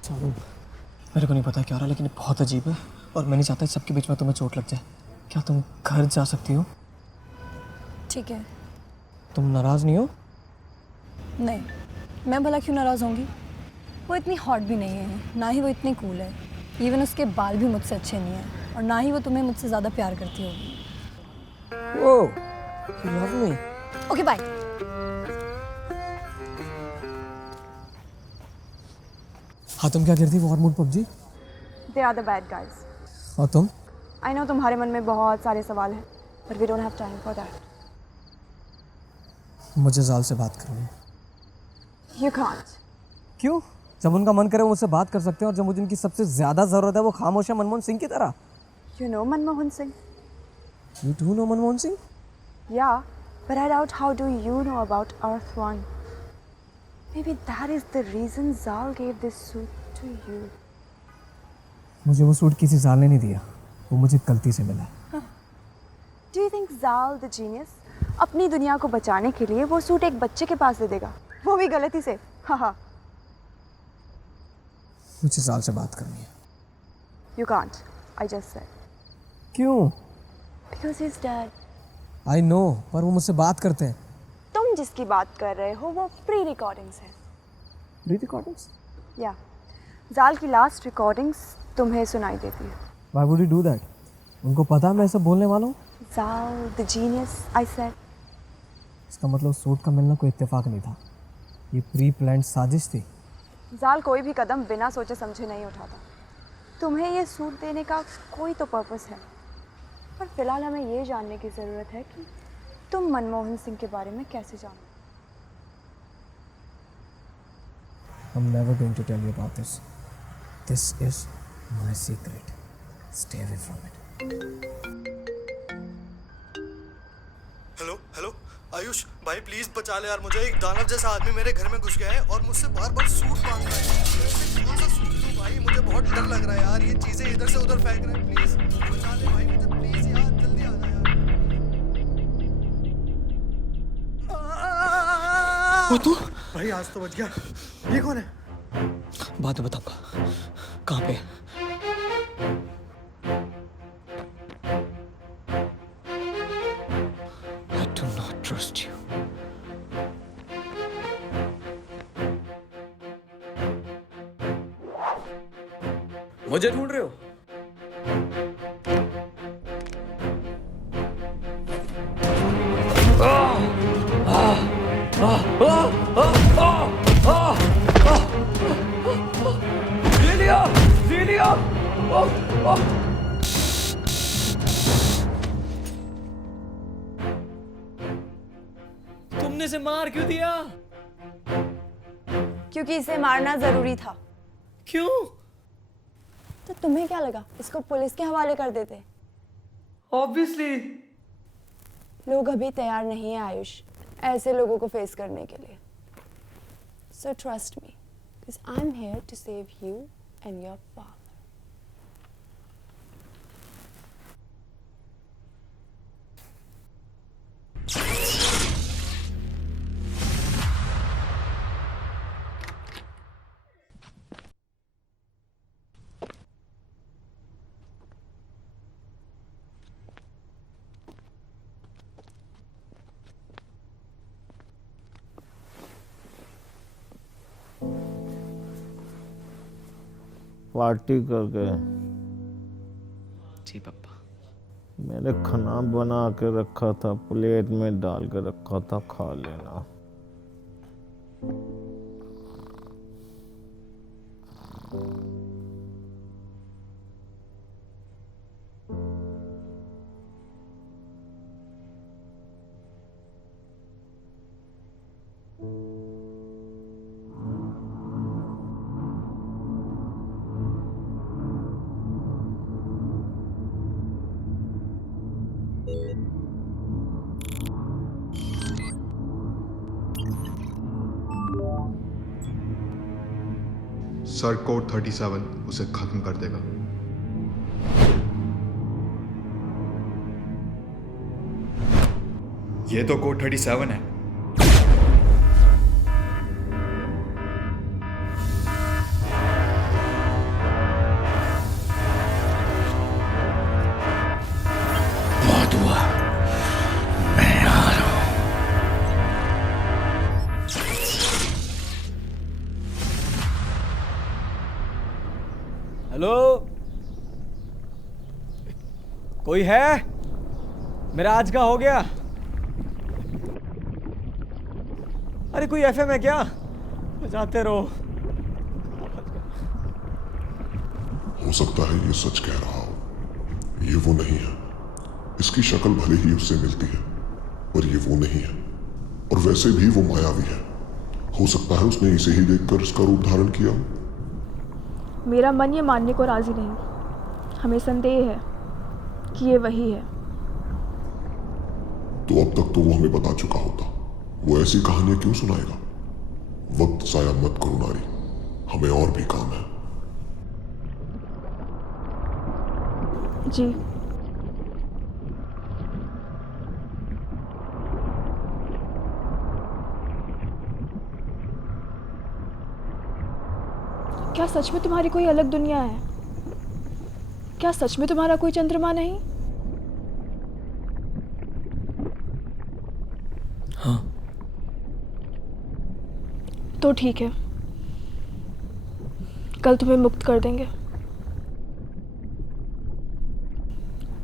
चलो, मेरे को नहीं पता क्या हो रहा है, लेकिन बहुत अजीब है और मैं नहीं चाहता इस सबके बीच में तुम्हें चोट लग जाए। क्या तुम घर जा सकती हो? ठीक है। तुम नाराज नहीं हो? नहीं, मैं भला क्यों नाराज होंगी? वो इतनी हॉट भी नहीं है, ना ही वो इतनी कूल है। इवन उसके बाल भी मुझसे अच्छे नहीं हैं, और ना ही वो तुम्हें मुझसे ज़्यादा प्यार करती होगी। Oh, you love me. Okay bye. हाँ, तुम क्या करती war mode PUBG? They are the bad guys. और तुम? I know तुम्हारे मन में बहुत सारे सवाल हैं, but we don't have time for that. मुझे जाल से बात करनी है। You can't. क्यों? जब उनका मन करे वो मुझसे बात कर सकते हैं, और जब मुझे उनकी सबसे ज़्यादा ज़रूरत है वो खामोश है मनमोहन सिंह की तरह। You know Manmohan Singh? You do know Manmohan Singh? Yeah, but I doubt how do you know about Earth One. Maybe that is the reason Zal gave this suit to you. मुझे वो सूट किसी जाल ने नहीं दिया, वो मुझे गलती से मिला। Do you think Zal the genius अपनी दुनिया को बचाने के लिए वो सूट एक बच्चे के पास दे देगा, वो भी गलती से? हाँ। मुझे जाल से बात करनी है। You can't. I just said. क्यों? Because he's dead. I know, पर वो मुझसे बात करते हैं। तुम जिसकी बात कर रहे हो वो प्री रिकॉर्डिंग्स है। Pre recordings? या जाल की लास्ट रिकॉर्डिंग्स तुम्हें सुनाई देती है। Why would you do that? उनको पता मैं ऐसा बोलने वाला हूँ? Zal the genius, I said. इसका मतलब सूट का मिलना कोई इत्तेफाक नहीं था, ये प्री प्लान्ड साजिश थी। जाल कोई भी कदम बिना सोचे समझे नहीं उठाता। तुम्हें ये सूट देने का कोई तो पर्पस है, पर फिलहाल हमें ये जानने की ज़रूरत है कि तुम मनमोहन सिंह के बारे में कैसे जानो। I'm never going to tell you about this. This is my secret. Stay away from it. Hello Ayush भाई प्लीज बचा ले यार मुझे। एक दानव जैसा आदमी मेरे घर में घुस गया है और मुझसे बार बार सूट मांग रहा है। कौन सा सूट दूं भाई? मुझे बहुत डर लग रहा है यार, ये चीजें इधर से उधर फेंक रहा है। प्लीज बचा ले भाई मुझे, प्लीज यार जल्दी आ जा यार। वो तू? भाई आज तो बच गया। ये कौन है? बाद में बताऊंगा। कहाँ पे? I do not trust you. मुझे ढूंढ रहे हो? तुमने इसे मार क्यों दिया? क्योंकि इसे मारना जरूरी था। क्यों? तो तुम्हें क्या लगा इसको पुलिस के हवाले कर देते? Obviously. लोग अभी तैयार नहीं है आयुष ऐसे लोगों को फेस करने के लिए। So trust me, because I'm here to save you and your father. Party करके जी पापा। मैंने खाना बना के रखा था, प्लेट में डाल के रखा था, खा लेना। सर कोड 37 उसे खत्म कर देगा। ये तो कोड 37 है। बहुत हुआ, मैं आ रहा हूं। हेलो, कोई है? मेरा आज का हो गया। अरे कोई एफएम है क्या? बजाते रहो। हो सकता है ये सच कह रहा हो, ये वो नहीं है। इसकी शक्ल भले ही उससे मिलती है, पर ये वो नहीं है। और वैसे भी वो मायावी है। हो सकता है उसने इसे ही देखकर इसका रूप धारण किया हो। मेरा मन ये मानने को राजी नहीं। हमें संदेह है कि ये वही है। तो अब तक तो वो हमें बता चुका होता। वो ऐसी कहानियां क्यों सुनाएगा? वक्त जाया मत करो नारी, हमें और भी काम है। जी क्या सच में तुम्हारी कोई अलग दुनिया है? क्या सच में तुम्हारा कोई चंद्रमा नहीं? हाँ। तो ठीक है, कल तुम्हें मुक्त कर देंगे।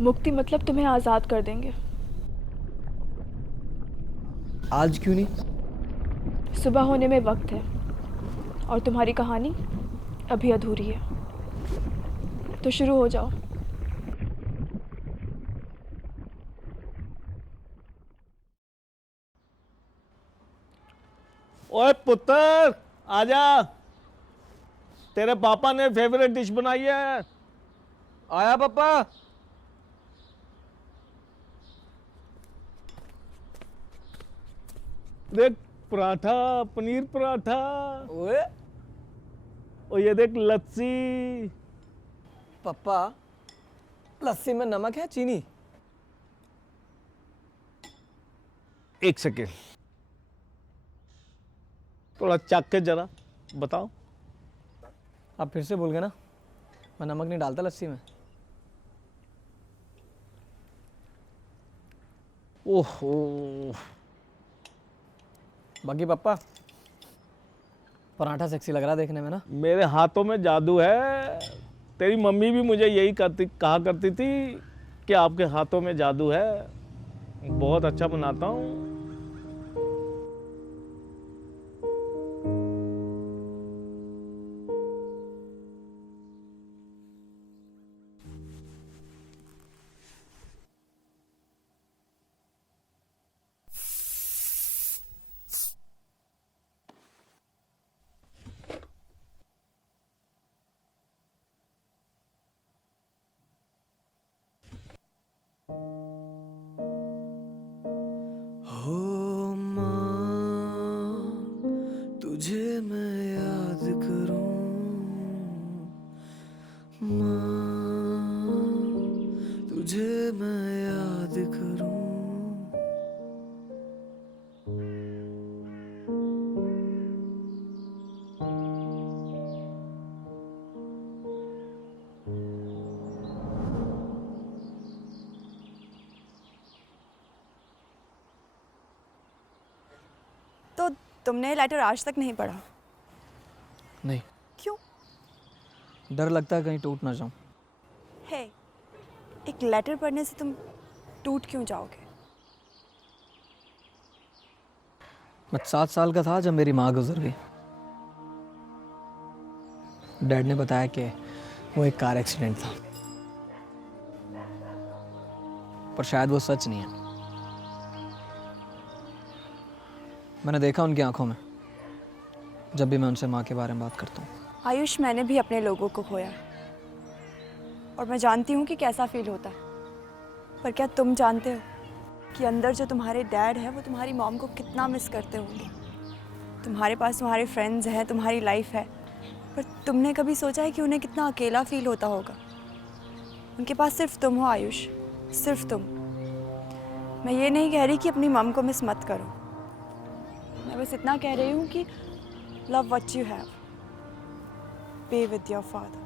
मुक्ति मतलब तुम्हें आज़ाद कर देंगे। आज क्यों नहीं? सुबह होने में वक्त है और तुम्हारी कहानी अभी अधूरी है, तो शुरू हो जाओ। ओए पुत्र, आजा, तेरे पापा ने फेवरेट डिश बनाई है। आया पापा। देख पराठा, पनीर पराठा। ओए और ये देख लस्सी। पापा, लस्सी में नमक है चीनी? एक सेकेंड, थोड़ा चख के जरा बताओ। आप फिर से बोल गए ना, मैं नमक नहीं डालता लस्सी में। ओहो। बाकी पापा, पराठा सेक्सी लग रहा देखने में ना। मेरे हाथों में जादू है। तेरी मम्मी भी मुझे यही कहा करती थी कि आपके हाथों में जादू है। बहुत अच्छा बनाता हूँ। हो माँ, तुझे मैं याद करूं, माँ, तुझे मैं याद करूं। तो तुमने लेटर आज तक नहीं पढ़ा? नहीं। क्यों? डर लगता है कहीं टूट ना जाऊं। है, एक लेटर पढ़ने से तुम टूट क्यों जाओगे? मैं 7 साल का था जब मेरी माँ गुजर गई। डैड ने बताया कि वो एक कार एक्सीडेंट था, पर शायद वो सच नहीं है। मैंने देखा उनकी आंखों में जब भी मैं उनसे माँ के बारे में बात करता हूँ। आयुष, मैंने भी अपने लोगों को खोया और मैं जानती हूँ कि कैसा फील होता है। पर क्या तुम जानते हो कि अंदर जो तुम्हारे डैड है वो तुम्हारी मॉम को कितना मिस करते होंगे? तुम्हारे पास तुम्हारे फ्रेंड्स हैं, तुम्हारी लाइफ है, पर तुमने कभी सोचा है कि उन्हें कितना अकेला फील होता होगा? उनके पास सिर्फ तुम हो आयुष, सिर्फ तुम। मैं ये नहीं कह रही कि अपनी मॉम को मिस मत करो, मैं बस इतना कह रही हूँ कि love what you have, be with your father.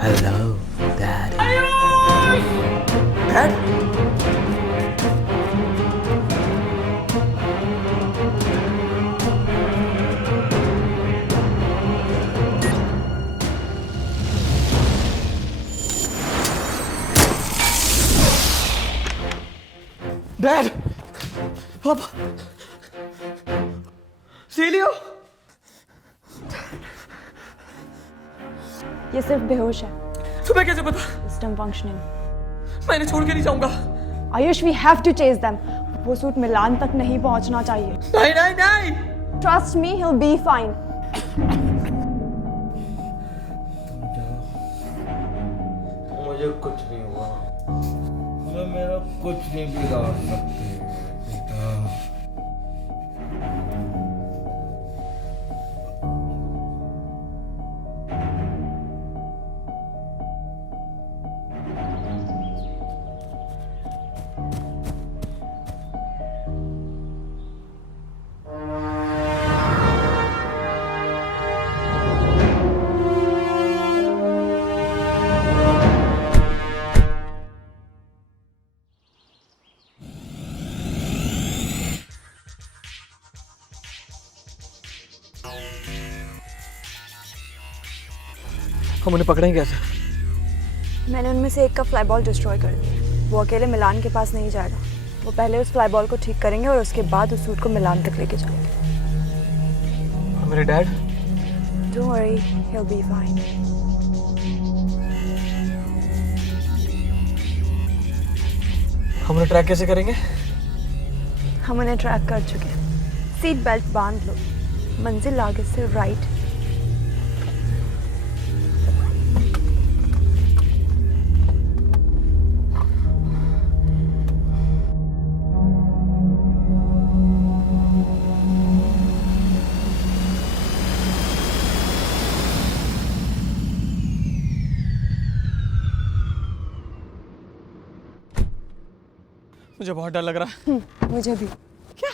Hello dad. Dad, पापा, सीलियो। ये सिर्फ बेहोश है। तुम्हें कैसे पता? System functioning. मैं इन्हें छोड़ के नहीं जाऊंगा। Ayush, we have to chase them. वो सूट मिलान तक नहीं पहुंचना चाहिए। नहीं नहीं नहीं। Trust me, he'll be fine. मुझे कुछ नहीं हुआ। मैं मेरा कुछ नहीं बिगाड़ सकते बेटा। हम उन्हें पकड़ेंगे कैसे? मैंने उनमें से एक का फ्लाई बॉल डिस्ट्रॉय कर दिया। वो अकेले मिलान के पास नहीं जाएगा। वो पहले उस फ्लाई बॉल को ठीक करेंगे और उसके बाद उस सूट को मिलान तक लेके जाएंगे। और मेरे dad? Don't worry, he'll be fine. हम उन्हें ट्रैक कैसे करेंगे? हम उन्हें ट्रैक कर चुके हैं। सीट बेल्ट बांध लो। मंजिल आगे से राइट। मुझे बहुत डर लग रहा है। मुझे भी। क्या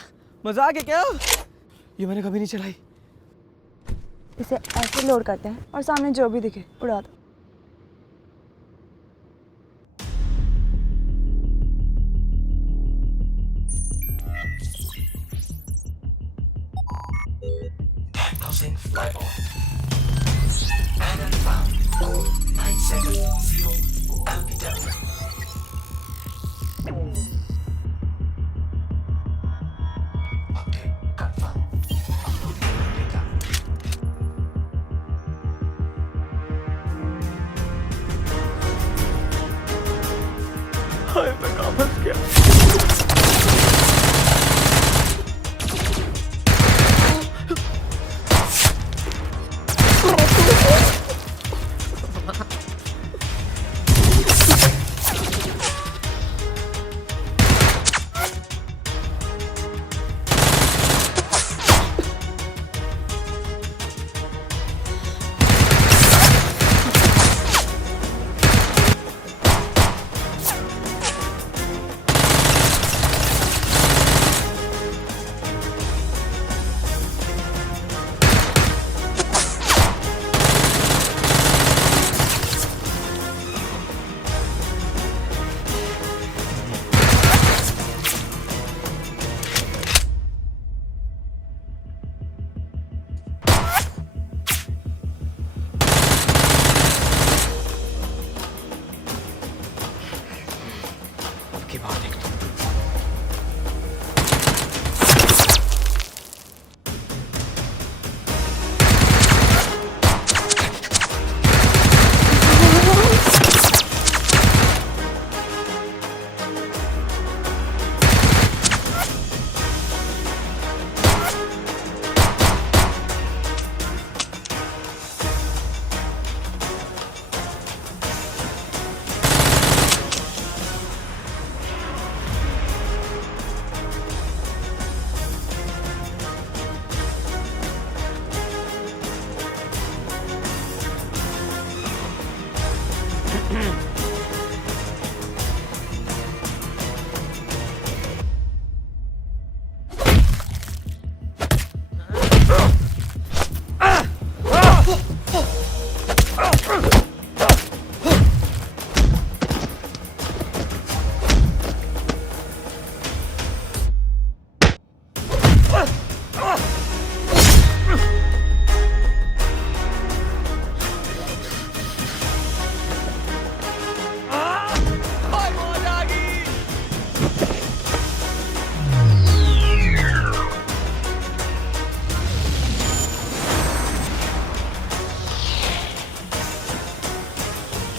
मजाक है क्या? ये मैंने कभी नहीं चलाई। इसे ऐसे लोड करते हैं और सामने जो भी दिखे उड़ा दो। Diagnosing flyball. Banner found. Code 970 LBW. हाय मैं कहाँ फंस गया?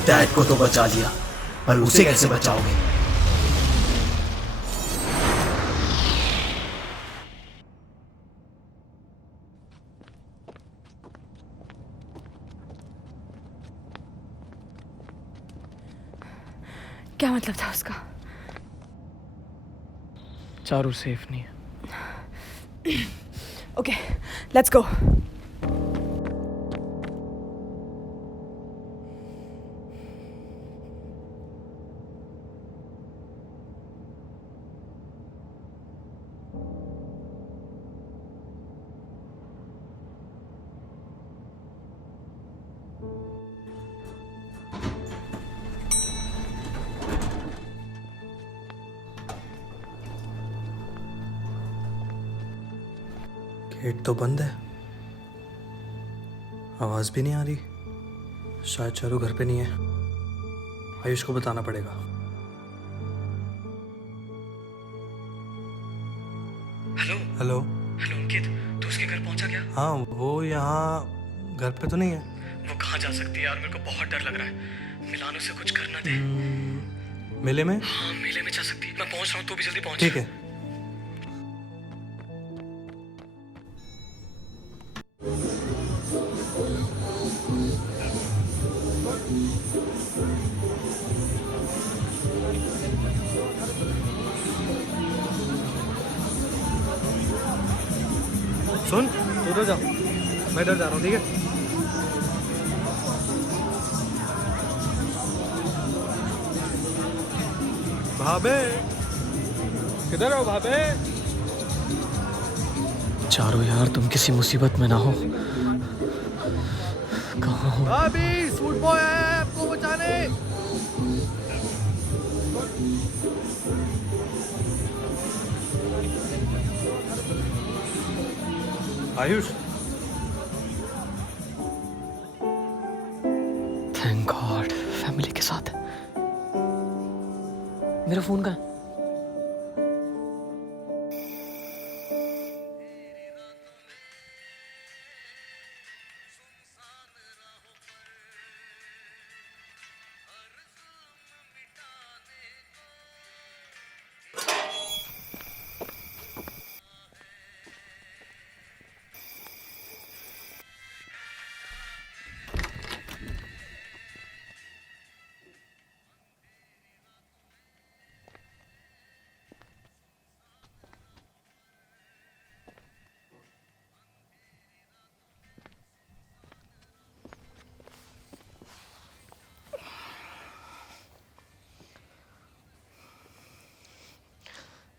डैड को तो बचा लिया, पर उसे कैसे बचाओगे? क्या मतलब था उसका? चारू सेफ नहीं है। Okay, let's go. गेट तो बंद है, आवाज भी नहीं आ रही। शायद चारू घर पे नहीं है। आयुष को बताना पड़ेगा। Hello hello. हेलो अंकित, तू उसके घर पहुंचा क्या? हाँ, वो यहाँ घर पे तो नहीं है। वो कहाँ जा सकती है यार, मेरे को बहुत डर लग रहा है। मिलान उसे कुछ करना दे। मेले में? हाँ, मेले में जा सकती है। मैं पहुंच रहा हूँ, तू भी जल्दी पहुंच। ठीक है। सुन, तू उधर जा, मैं इधर जा रहा हूँ, ठीक है? भाभे, किधर हो भाभे? चारू यार, तुम किसी मुसीबत में ना हो। कहाँ हो? भाभी, सूट बॉय आया है आपको बचाने। आयुष, थैंक गॉड, फैमिली के साथ। मेरा फोन कहाँ है?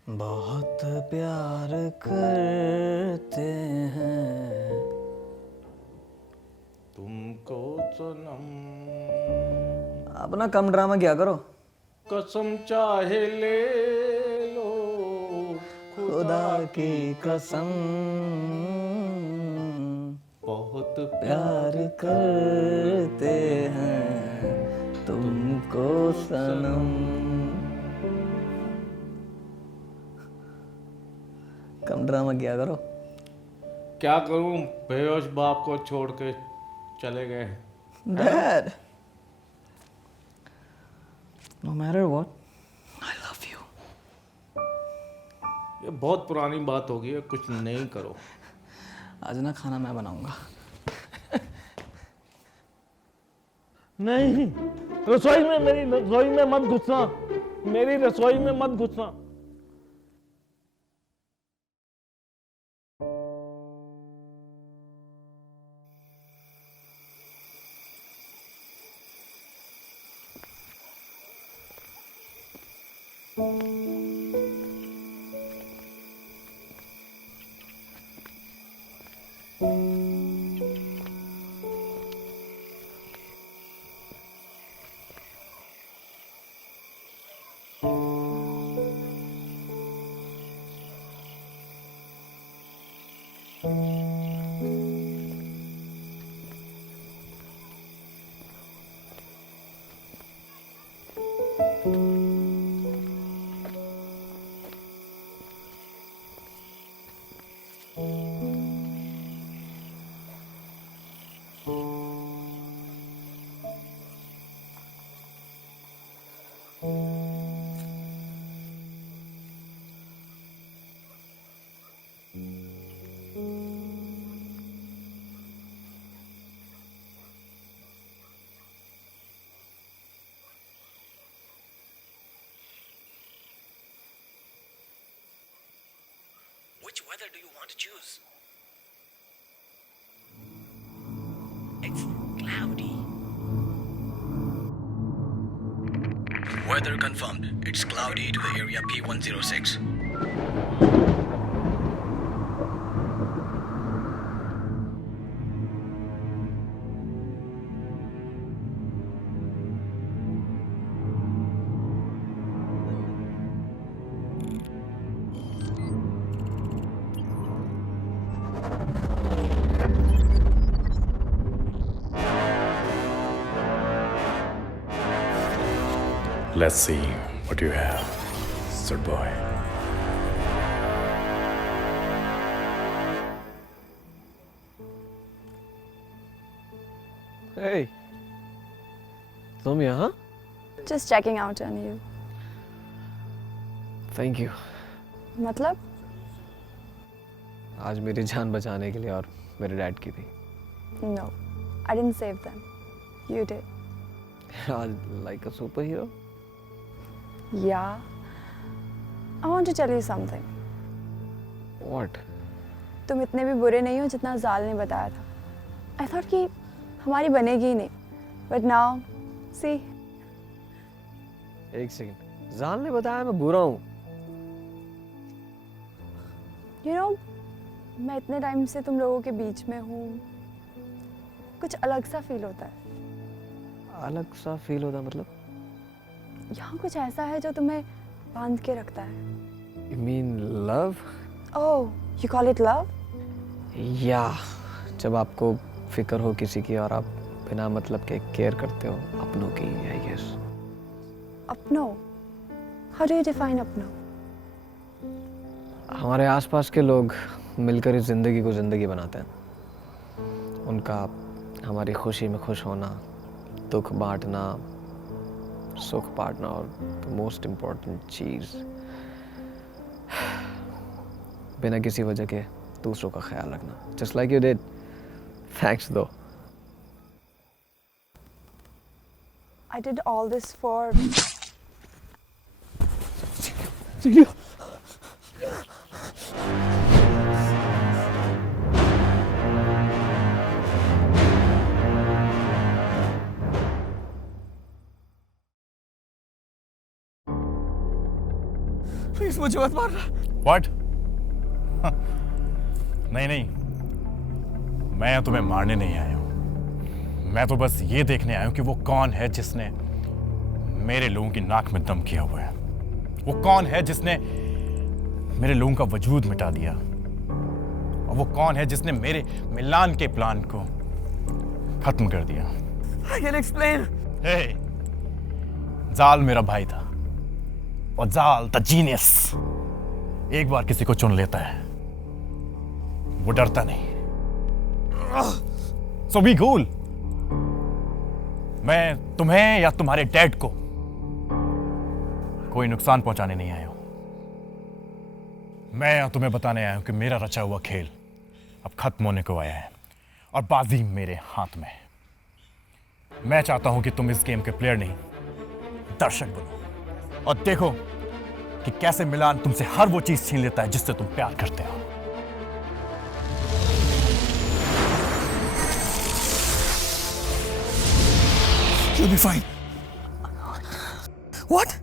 बहुत प्यार करते हैं तुमको सनम। अपना कम ड्रामा क्या करो। कसम चाहे ले लो खुदा की कसम, बहुत प्यार करते हैं तुमको सनम। कम ड्रामा किया करो। क्या करूं, बेहोश बाप को छोड़ के चले गए। Dad, no matter what, I love you. ये बहुत पुरानी बात होगी, कुछ नहीं करो। आज ना खाना मैं बनाऊंगा। नहीं, रसोई में, मेरी रसोई में मत घुसना, मेरी रसोई में मत घुसना। Which weather do you want to choose? It's cloudy. Weather confirmed. It's cloudy to the area P106. Let's see what you have, sir boy. Hey, तुम यहाँ? Just checking out on you. Thank you. मतलब? आज मेरी जान बचाने के लिए और मेरे डैड की भी. No, I didn't save them. You did. Like a superhero? Yeah. I want to tell you something. What? तुम इतने भी बुरे नहीं हो जितना जाल ने बताया था. I thought कि हमारी बनेगी ही नहीं. But now, see. एक सेकंड. जाल ने बताया मैं बुरा हूँ. You know, मैं इतने टाइम से तुम लोगों के बीच में हूँ. कुछ अलग सा फील होता है. अलग सा फील होता मतलब? यहाँ कुछ ऐसा है जो तुम्हें बांध के रखता है. You mean love? Oh, you call it love? Yeah. जब आपको फिक्र हो किसी की और आप बिना मतलब के केयर करते हो अपनों की, I guess. अपनों? How do you define अपनों? हमारे आसपास के लोग मिलकर इस जिंदगी को जिंदगी बनाते हैं. उनका हमारी खुशी में खुश होना, दुख बांटना, सुख बांटना और मोस्ट इम्पोर्टेंट चीज बिना किसी वजह के दूसरों का ख्याल रखना. Just like you did. Thanks though. I did all this for. Please मुझे मत मारना. What? नहीं नहीं, मैं तुम्हें मारने नहीं आया हूं. मैं तो बस ये देखने आया हूं कि वो कौन है जिसने मेरे लोगों की नाक में दम किया हुआ है. वो कौन है जिसने मेरे लोगों का वजूद मिटा दिया. और वो कौन है जिसने मेरे मिलान के प्लान को खत्म कर दिया. I can explain. Hey, जाल मेरा भाई था. और जाल द जीनियस एक बार किसी को चुन लेता है, वो डरता नहीं. So be cool. मैं तुम्हें या तुम्हारे डैड को कोई नुकसान पहुंचाने नहीं आया हूं. मैं यहाँ तुम्हें बताने आया हूं कि मेरा रचा हुआ खेल अब खत्म होने को आया है और बाजी मेरे हाथ में. मैं चाहता हूं कि तुम इस गेम के प्लेयर नहीं, दर्शक बनो और देखो कि कैसे मिलान तुमसे हर वो चीज छीन लेता है जिससे तुम प्यार करते हो. You'll be fine. What?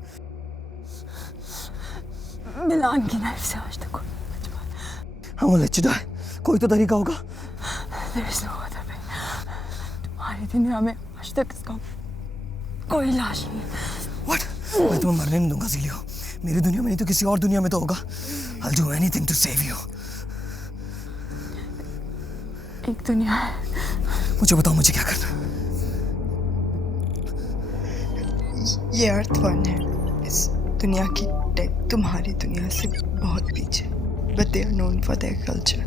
मिलान की नाइफ से आज तक I won't let you die. कोई तो तरीका होगा. There is no other way. तुम्हारी दुनिया में आज तक इसका कोई लाश नहीं. What? मैं तुम्हें मरने नहीं दूंगा ज़ीलियो. मेरी दुनिया में नहीं तो किसी और दुनिया में तो होगा. I'll do anything to save you. एक दुनिया है. मुझे बताओ मुझे क्या करना. ये अर्थ वन है. इस दुनिया की टेक तुम्हारी दुनिया से बहुत पीछे. But they are known for their culture.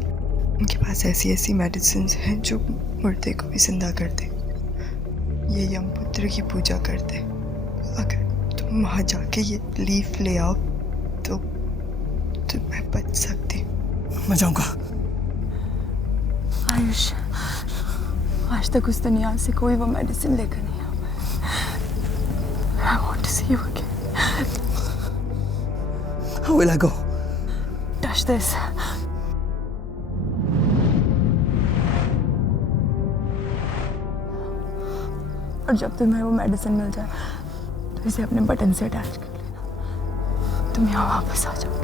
उनके पास ऐसी ऐसी मेडिसिन हैं जो मुर्दे को भी जिंदा कर दे. ये यमपुत्र की पूजा करते. अगर तुम वहाँ जाके ये लीफ ले आओ तो मैं बच सकती. मैं जाऊँगा. आयुष, आज तक उस दुनिया से कोई वो मेडिसिन लेकर नहीं. I want to see you again. How will I go? Touch this. और जब तुम्हें वो मेडिसिन मिल जाए तो इसे अपने बटन से अटैच कर लेना। तुम यहाँ वापस आ जाओगे।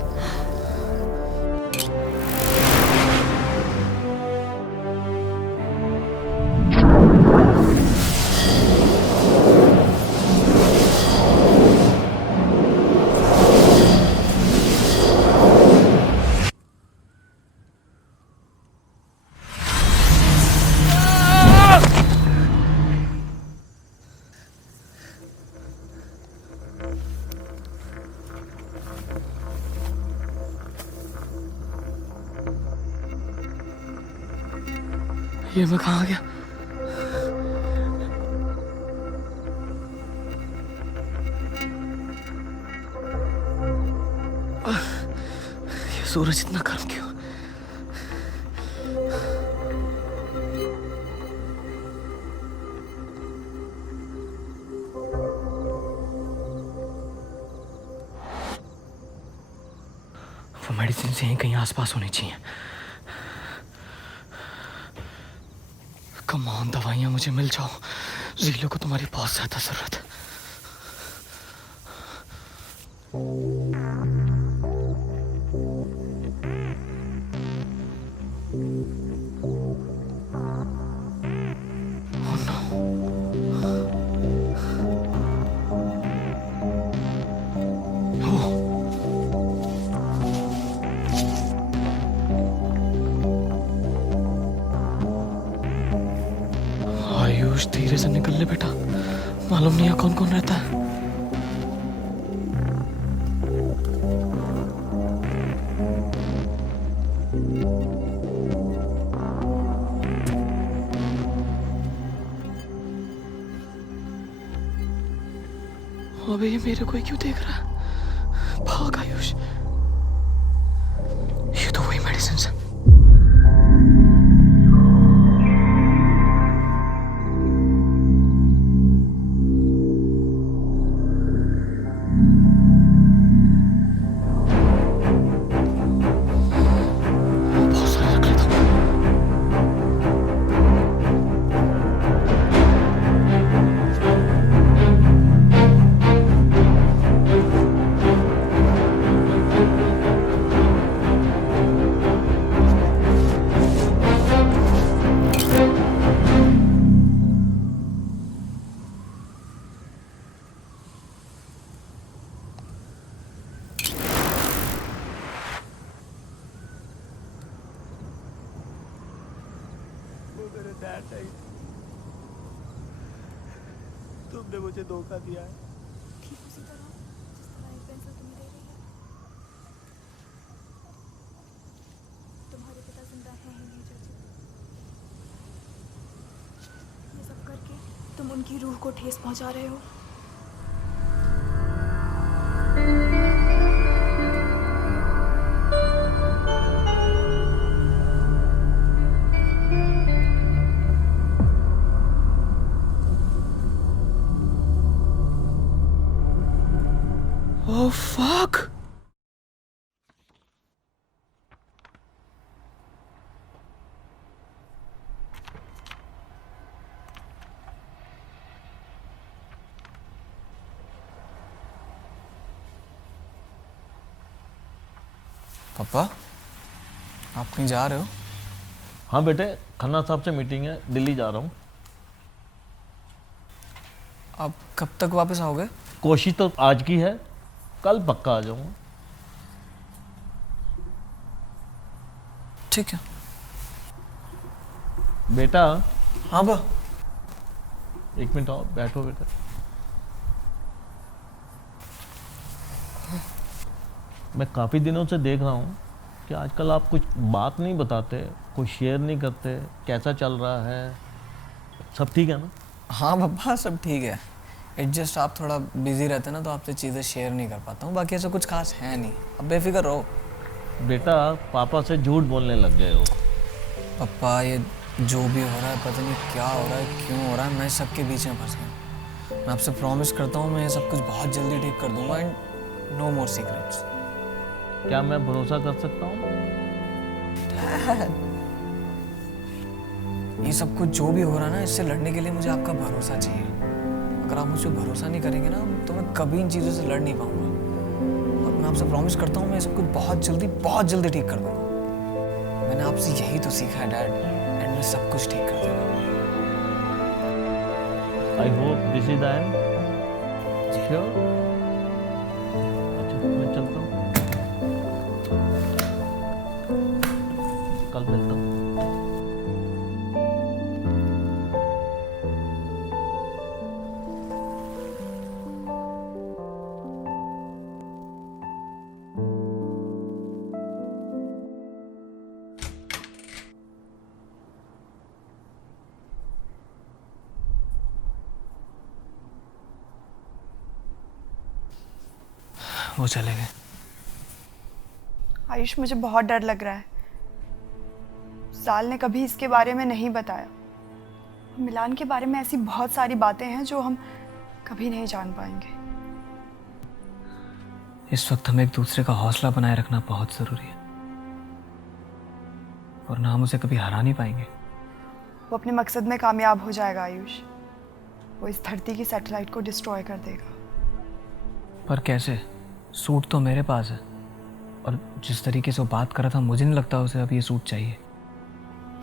ये मैं कहाँ आ गया? ये सूरज इतना गर्म क्यों? वो मेडिसिन से यहीं कहीं आसपास होनी चाहिए। कम ऑन, दवाइयाँ मुझे मिल जाओ। ज़ीलो को तुम्हारी बहुत ज़्यादा ज़रूरत है। आयुष, धीरे से निकल ले बेटा, मालूम नहीं है कौन कौन रहता है। अबे ये मेरे को ही क्यों देख रहा है? भाग आयुष, ये तो वही मेडिसिन है। तुमने मुझे धोखा दिया है। ठीक उसी तरह जिस तरह एक पेंसिल तुम्हें दे रही है। तुम्हारे पिता जिंदा हैं ही नहीं चाची। ये सब करके तुम उनकी रूह को ठेस पहुंचा रहे हो। Oh fuck! पापा, आप कहीं जा रहे हो? हाँ बेटे, खन्ना साहब से मीटिंग है, दिल्ली जा रहा हूँ। आप कब तक वापस आओगे? कोशिश तो आज की है, कल पक्का आ जाऊंगा। ठीक है बेटा। हाँ बा। एक मिनट आओ, बैठो बेटा। मैं काफ़ी दिनों से देख रहा हूँ कि आजकल आप कुछ बात नहीं बताते, कुछ शेयर नहीं करते, कैसा चल रहा है? सब ठीक है ना? हाँ पापा, सब ठीक है। एडजस्ट आप थोड़ा बिजी रहते हैं ना, तो आपसे चीज़ें शेयर नहीं कर पाता हूँ। बाकी ऐसा कुछ खास है नहीं, अब बेफिक्र रहो। बेटा, पापा से झूठ बोलने लग गए हो। पापा, ये जो भी हो रहा है, पता नहीं क्या हो रहा है, क्यों हो रहा है, मैं सबके बीच में फंस गया। मैं आपसे प्रॉमिस करता हूँ, मैं ये सब कुछ बहुत जल्दी ठीक कर दूंगा एंड नो मोर सीक्रेट्स। क्या मैं भरोसा कर सकता हूँ? ये सब कुछ जो भी हो रहा है ना, इससे लड़ने के लिए मुझे आपका भरोसा चाहिए। अगर आप मुझ पर भरोसा नहीं करेंगे ना, तो मैं कभी इन चीज़ों से लड़ नहीं पाऊंगा। और मैं आपसे प्रॉमिस करता हूँ, मैं सब कुछ बहुत जल्दी ठीक कर दूंगा। मैंने आपसे यही तो सीखा है डैड, एंड मैं सब कुछ ठीक कर दूंगा। I hope this is the end. Sure. अच्छा, मैं चलता हूँ। कल मिलता हूँ। वो चले गए। आयुष, मुझे बहुत डर लग रहा है। साल ने कभी इसके बारे में नहीं बताया। मिलान के बारे में ऐसी बहुत सारी बातें हैं जो हम कभी नहीं जान पाएंगे। इस वक्त हमें एक दूसरे का हौसला बनाए रखना बहुत जरूरी है, और ना हम उसे कभी हरा नहीं पाएंगे। वो अपने मकसद में कामयाब हो जाएगा आयुष। वो इस धरती की सैटेलाइट को डिस्ट्रॉय कर देगा। पर कैसे? सूट तो मेरे पास है, और जिस तरीके से वो बात कर रहा था, मुझे नहीं लगता उसे अब ये सूट चाहिए।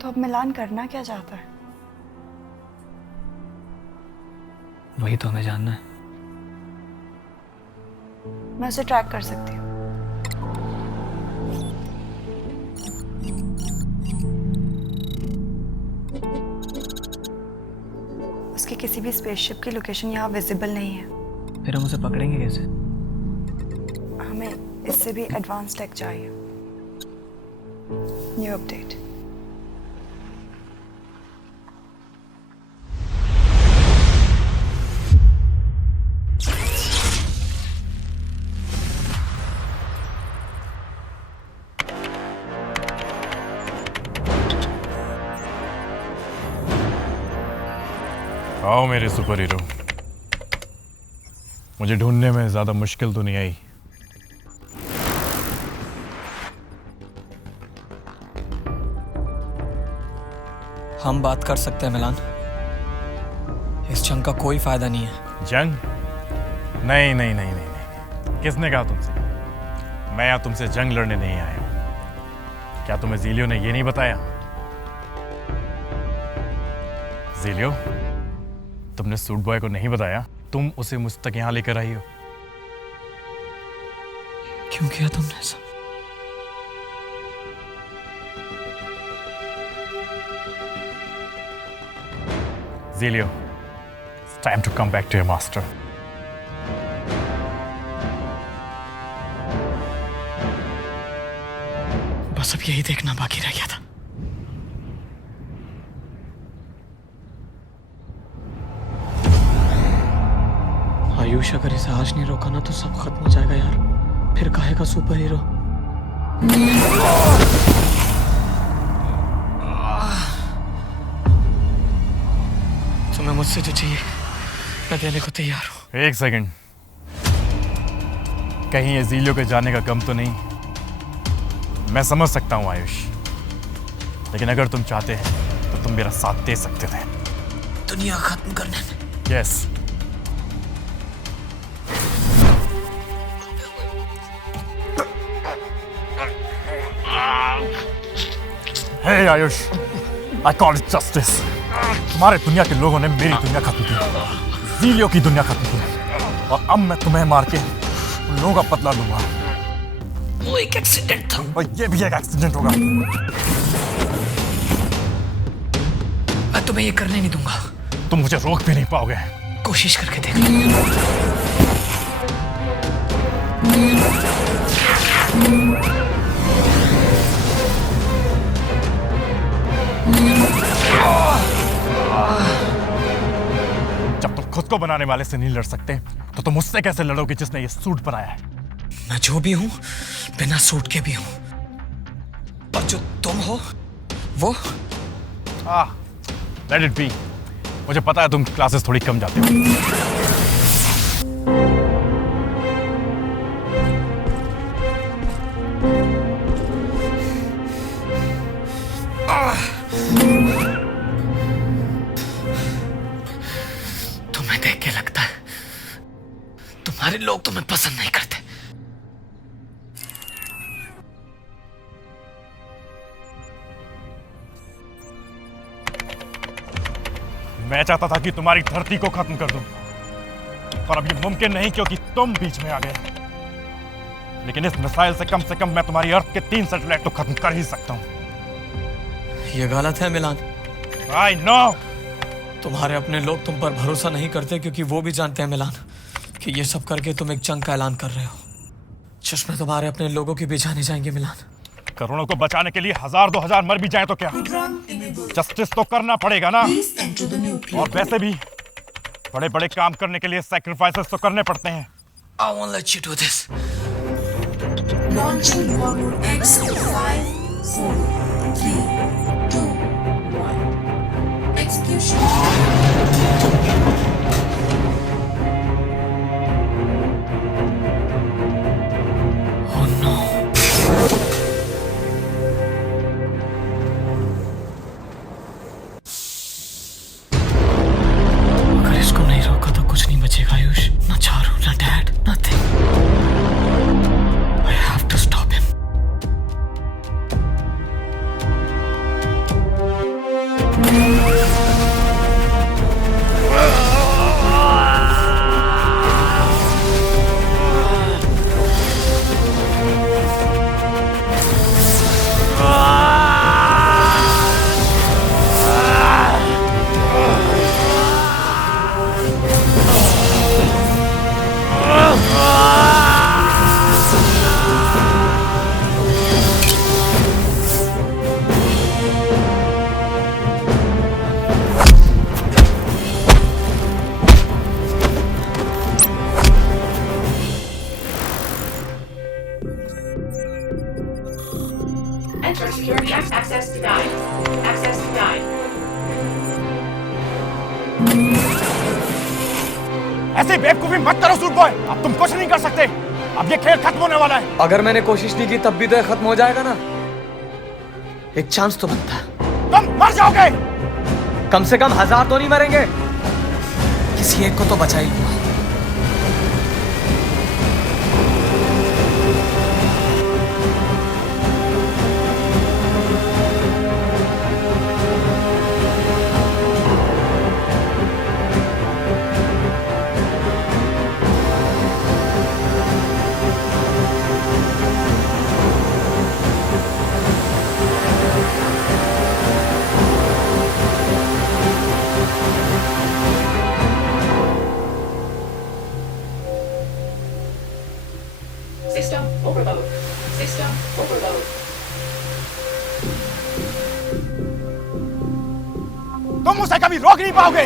तो अब मिलान करना क्या चाहता है? वही तो हमें जानना है। मैं उसे ट्रैक कर सकती हूँ। उसकी किसी भी स्पेसशिप की लोकेशन यहाँ विजिबल नहीं है। फिर हम उसे पकड़ेंगे कैसे? हमें इससे भी एडवांस टेक चाहिए। New update. आओ मेरे सुपर हीरो। मुझे ढूंढने में ज्यादा मुश्किल तो नहीं आई। हम बात कर सकते हैं मिलान। इस जंग का कोई फायदा नहीं है। जंग? नहीं नहीं नहीं नहीं नहीं। किसने कहा तुमसे? मैं यहाँ तुमसे जंग लड़ने नहीं आया हूं। क्या तुम्हें ज़ीलियो ने ये नहीं बताया? ज़ीलियो, तुमने सूट बॉय को नहीं बताया तुम उसे मुझ तक यहाँ लेकर आई हो? क्यों किया तुमने ऐसा? Zelio, it's time to come back to your master. बस अब यही देखना बाकी रह गया था। आयुष, अगर इसे आज नहीं रोका ना तो सब खत्म हो जाएगा यार। फिर काहे का सुपर हीरो? तुम्हें मुझसे जो चाहिए मैं देने को तैयार हूँ। एक सेकंड, कहीं ये ज़ीलियो के जाने का गम तो नहीं? मैं समझ सकता हूँ आयुष, लेकिन अगर तुम चाहते हैं तो तुम मेरा साथ दे सकते थे दुनिया खत्म करने में। Yes. Hey Ayush, I call it justice. तुम्हारे दुनिया के लोगों ने मेरी दुनिया खत्म की, ज़ीलियो की दुनिया खत्म की, और अब मैं तुम्हें मार के उन लोगों का बदला लूंगा। वो एक एक्सीडेंट था, और ये भी एक एक्सीडेंट होगा। मैं तुम्हें ये करने नहीं दूंगा। तुम मुझे रोक भी नहीं पाओगे। कोशिश करके देख। जब तुम खुद को बनाने वाले से नहीं लड़ सकते तो तुम उससे कैसे लड़ोगे जिसने ये सूट बनाया है? मैं जो भी हूं बिना सूट के भी हूं, और जो तुम हो वो लेट इट बी। मुझे पता है तुम क्लासेस थोड़ी कम जाते हो। तुम्हारे लोग तुम्हें पसंद नहीं करते। मैं चाहता था कि तुम्हारी धरती को खत्म कर दूं, पर अब ये मुमकिन नहीं क्योंकि तुम बीच में आ गए। लेकिन इस मिसाइल से कम मैं तुम्हारी अर्थ के 3 सैटेलाइट तो खत्म कर ही सकता हूं। ये गलत है मिलान। I know। तुम्हारे अपने लोग तुम पर भरोसा नहीं करते क्योंकि वो भी जानते हैं मिलान कि ये सब करके तुम एक जंग का ऐलान कर रहे हो। चश्मे तुम्हारे अपने लोगों की भी जाने जाएंगे मिलान। करोड़ों को बचाने के लिए 1000-2000 मर भी जाए तो क्या, जस्टिस तो करना पड़ेगा ना। और वैसे भी बड़े बड़े काम करने के लिए सैक्रिफाइसेस तो करने पड़ते हैं। I won't let you do this. Launching forward X 5, 4, 3, 2, 1. Execution. Oh no. अगर इसको नहीं रोका तो कुछ नहीं बचेगा आयुष। ना चारू, ना dad, nothing. I have to stop him. Enter security access denied. Access denied. ऐसे बेवकूफी मत करो सूट बॉय, अब तुम कुछ नहीं कर सकते। अब ये खेल खत्म होने वाला है। अगर मैंने कोशिश नहीं की तब भी तो ये खत्म हो जाएगा ना। एक चांस तो बनता है। तुम मर जाओगे। कम से कम 1000 तो नहीं मरेंगे, किसी एक को तो बचा ही लूंगा। System overload. System overload. तुम उसे कभी रोक नहीं पाओगे।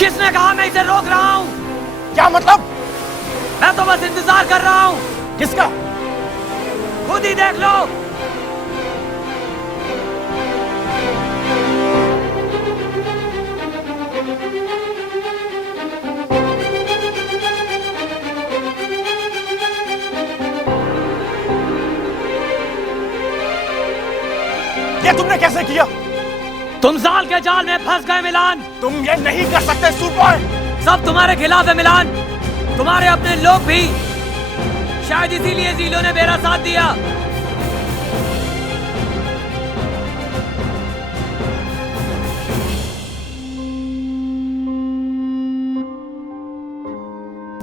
किसने कहा मैं इसे रोक रहा हूं? क्या मतलब? मैं तो बस इंतजार कर रहा हूं। किसका? खुद ही देख लो। ये तुमने कैसे किया? तुम जाल के जाल में फंस गए मिलान। तुम ये नहीं कर सकते सूट बॉय। सब तुम्हारे खिलाफ है मिलान, तुम्हारे अपने लोग भी। शायद इसीलिए जीलो ने मेरा साथ दिया।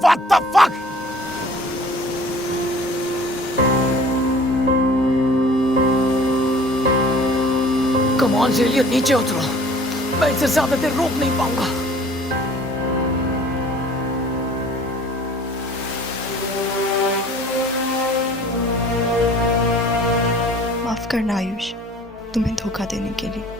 What the fuck? Come on जेलियो, नीचे उतरो। मैं इसे ज्यादा देर रोक नहीं पाऊंगा। माफ करना आयुष, तुम्हें धोखा देने के लिए।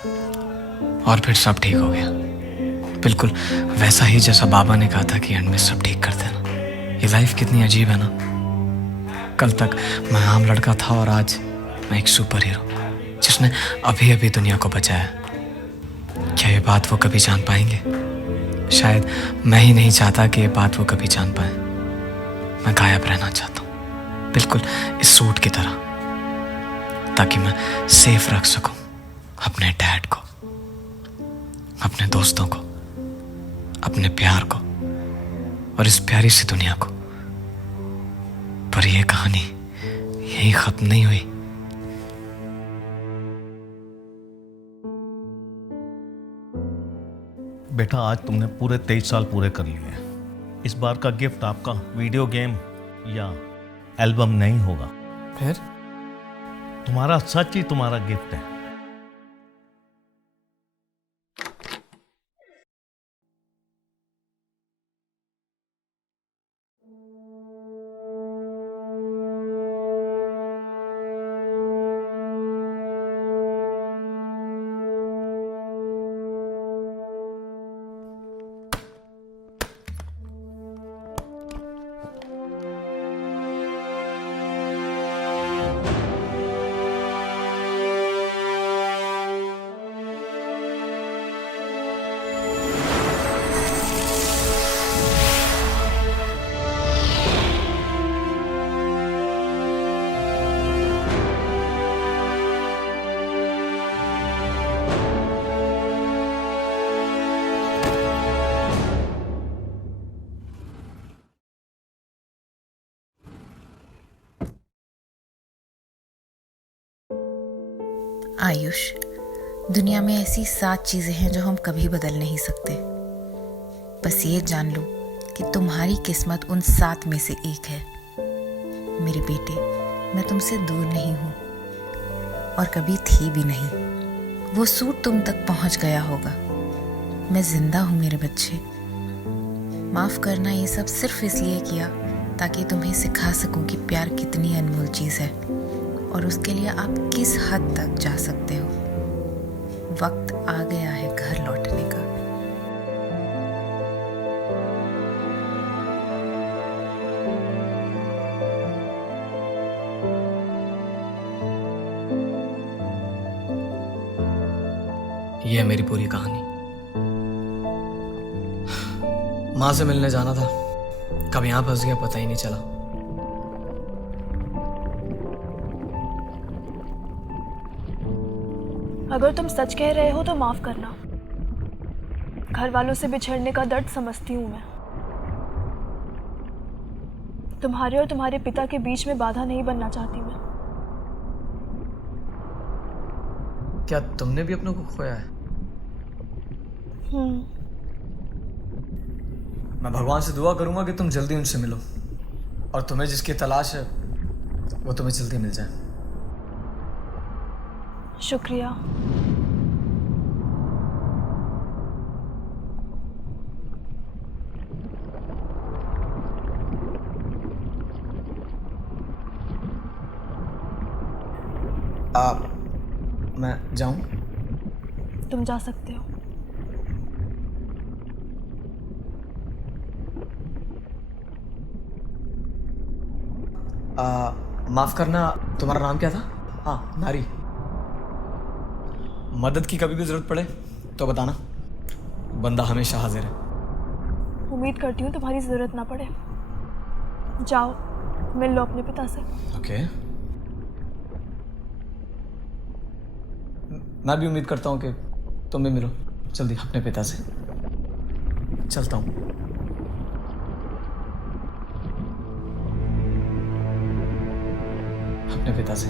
और फिर सब ठीक हो गया, बिल्कुल वैसा ही जैसा बाबा ने कहा था कि एंड में सब ठीक कर देना। ये लाइफ कितनी अजीब है ना। कल तक मैं आम लड़का था और आज मैं एक सुपर हीरो जिसने अभी अभी दुनिया को बचाया। क्या ये बात वो कभी जान पाएंगे? शायद मैं ही नहीं चाहता कि ये बात वो कभी जान पाए। मैं गायब रहना चाहता हूँ, बिल्कुल इस सूट की तरह, ताकि मैं सेफ रख सकूं अपने डैड को, अपने दोस्तों को, अपने प्यार को और इस प्यारी सी दुनिया को। पर यह कहानी यही खत्म नहीं हुई। बेटा, आज तुमने पूरे 23 साल पूरे कर लिए। इस बार का गिफ्ट आपका वीडियो गेम या एल्बम नहीं होगा। फिर तुम्हारा सच ही तुम्हारा गिफ्ट है। आयुष, दुनिया में ऐसी 7 चीजें हैं जो हम कभी बदल नहीं सकते। बस ये जान लो कि तुम्हारी किस्मत उन 7 में से एक है। मेरे बेटे, मैं तुमसे दूर नहीं हूँ और कभी थी भी नहीं। वो सूट तुम तक पहुँच गया होगा। मैं जिंदा हूँ मेरे बच्चे। माफ करना, ये सब सिर्फ इसलिए किया ताकि तुम्हें सिखा सकूं कि प्यार कितनी अनमोल चीज़ है और उसके लिए आप किस हद तक जा सकते हो। वक्त आ गया है घर लौटने का। ये है मेरी पूरी कहानी। माँ से मिलने जाना था, कब यहाँ फंस गया पता ही नहीं चला। अगर तुम सच कह रहे हो तो माफ करना। घर वालों से बिछड़ने का दर्द समझती हूँ मैं। तुम्हारे और तुम्हारे पिता के बीच में बाधा नहीं बनना चाहती मैं। क्या तुमने भी अपनों को खोया है? मैं भगवान से दुआ करूंगा कि तुम जल्दी उनसे मिलो और तुम्हें जिसकी तलाश है वो तुम्हें जल्दी मिल जाए। शुक्रिया। मैं जाऊं? तुम जा सकते हो। माफ करना, तुम्हारा नाम क्या था? हाँ, नारी। मदद की कभी भी जरूरत पड़े तो बताना, बंदा हमेशा हाजिर है। उम्मीद करती हूँ तुम्हारी जरूरत ना पड़े। जाओ, मिल लो अपने पिता से। ओके। मैं भी उम्मीद करता हूँ कि तुम भी मिलो जल्दी अपने पिता से। चलता हूँ। अपने पिता से।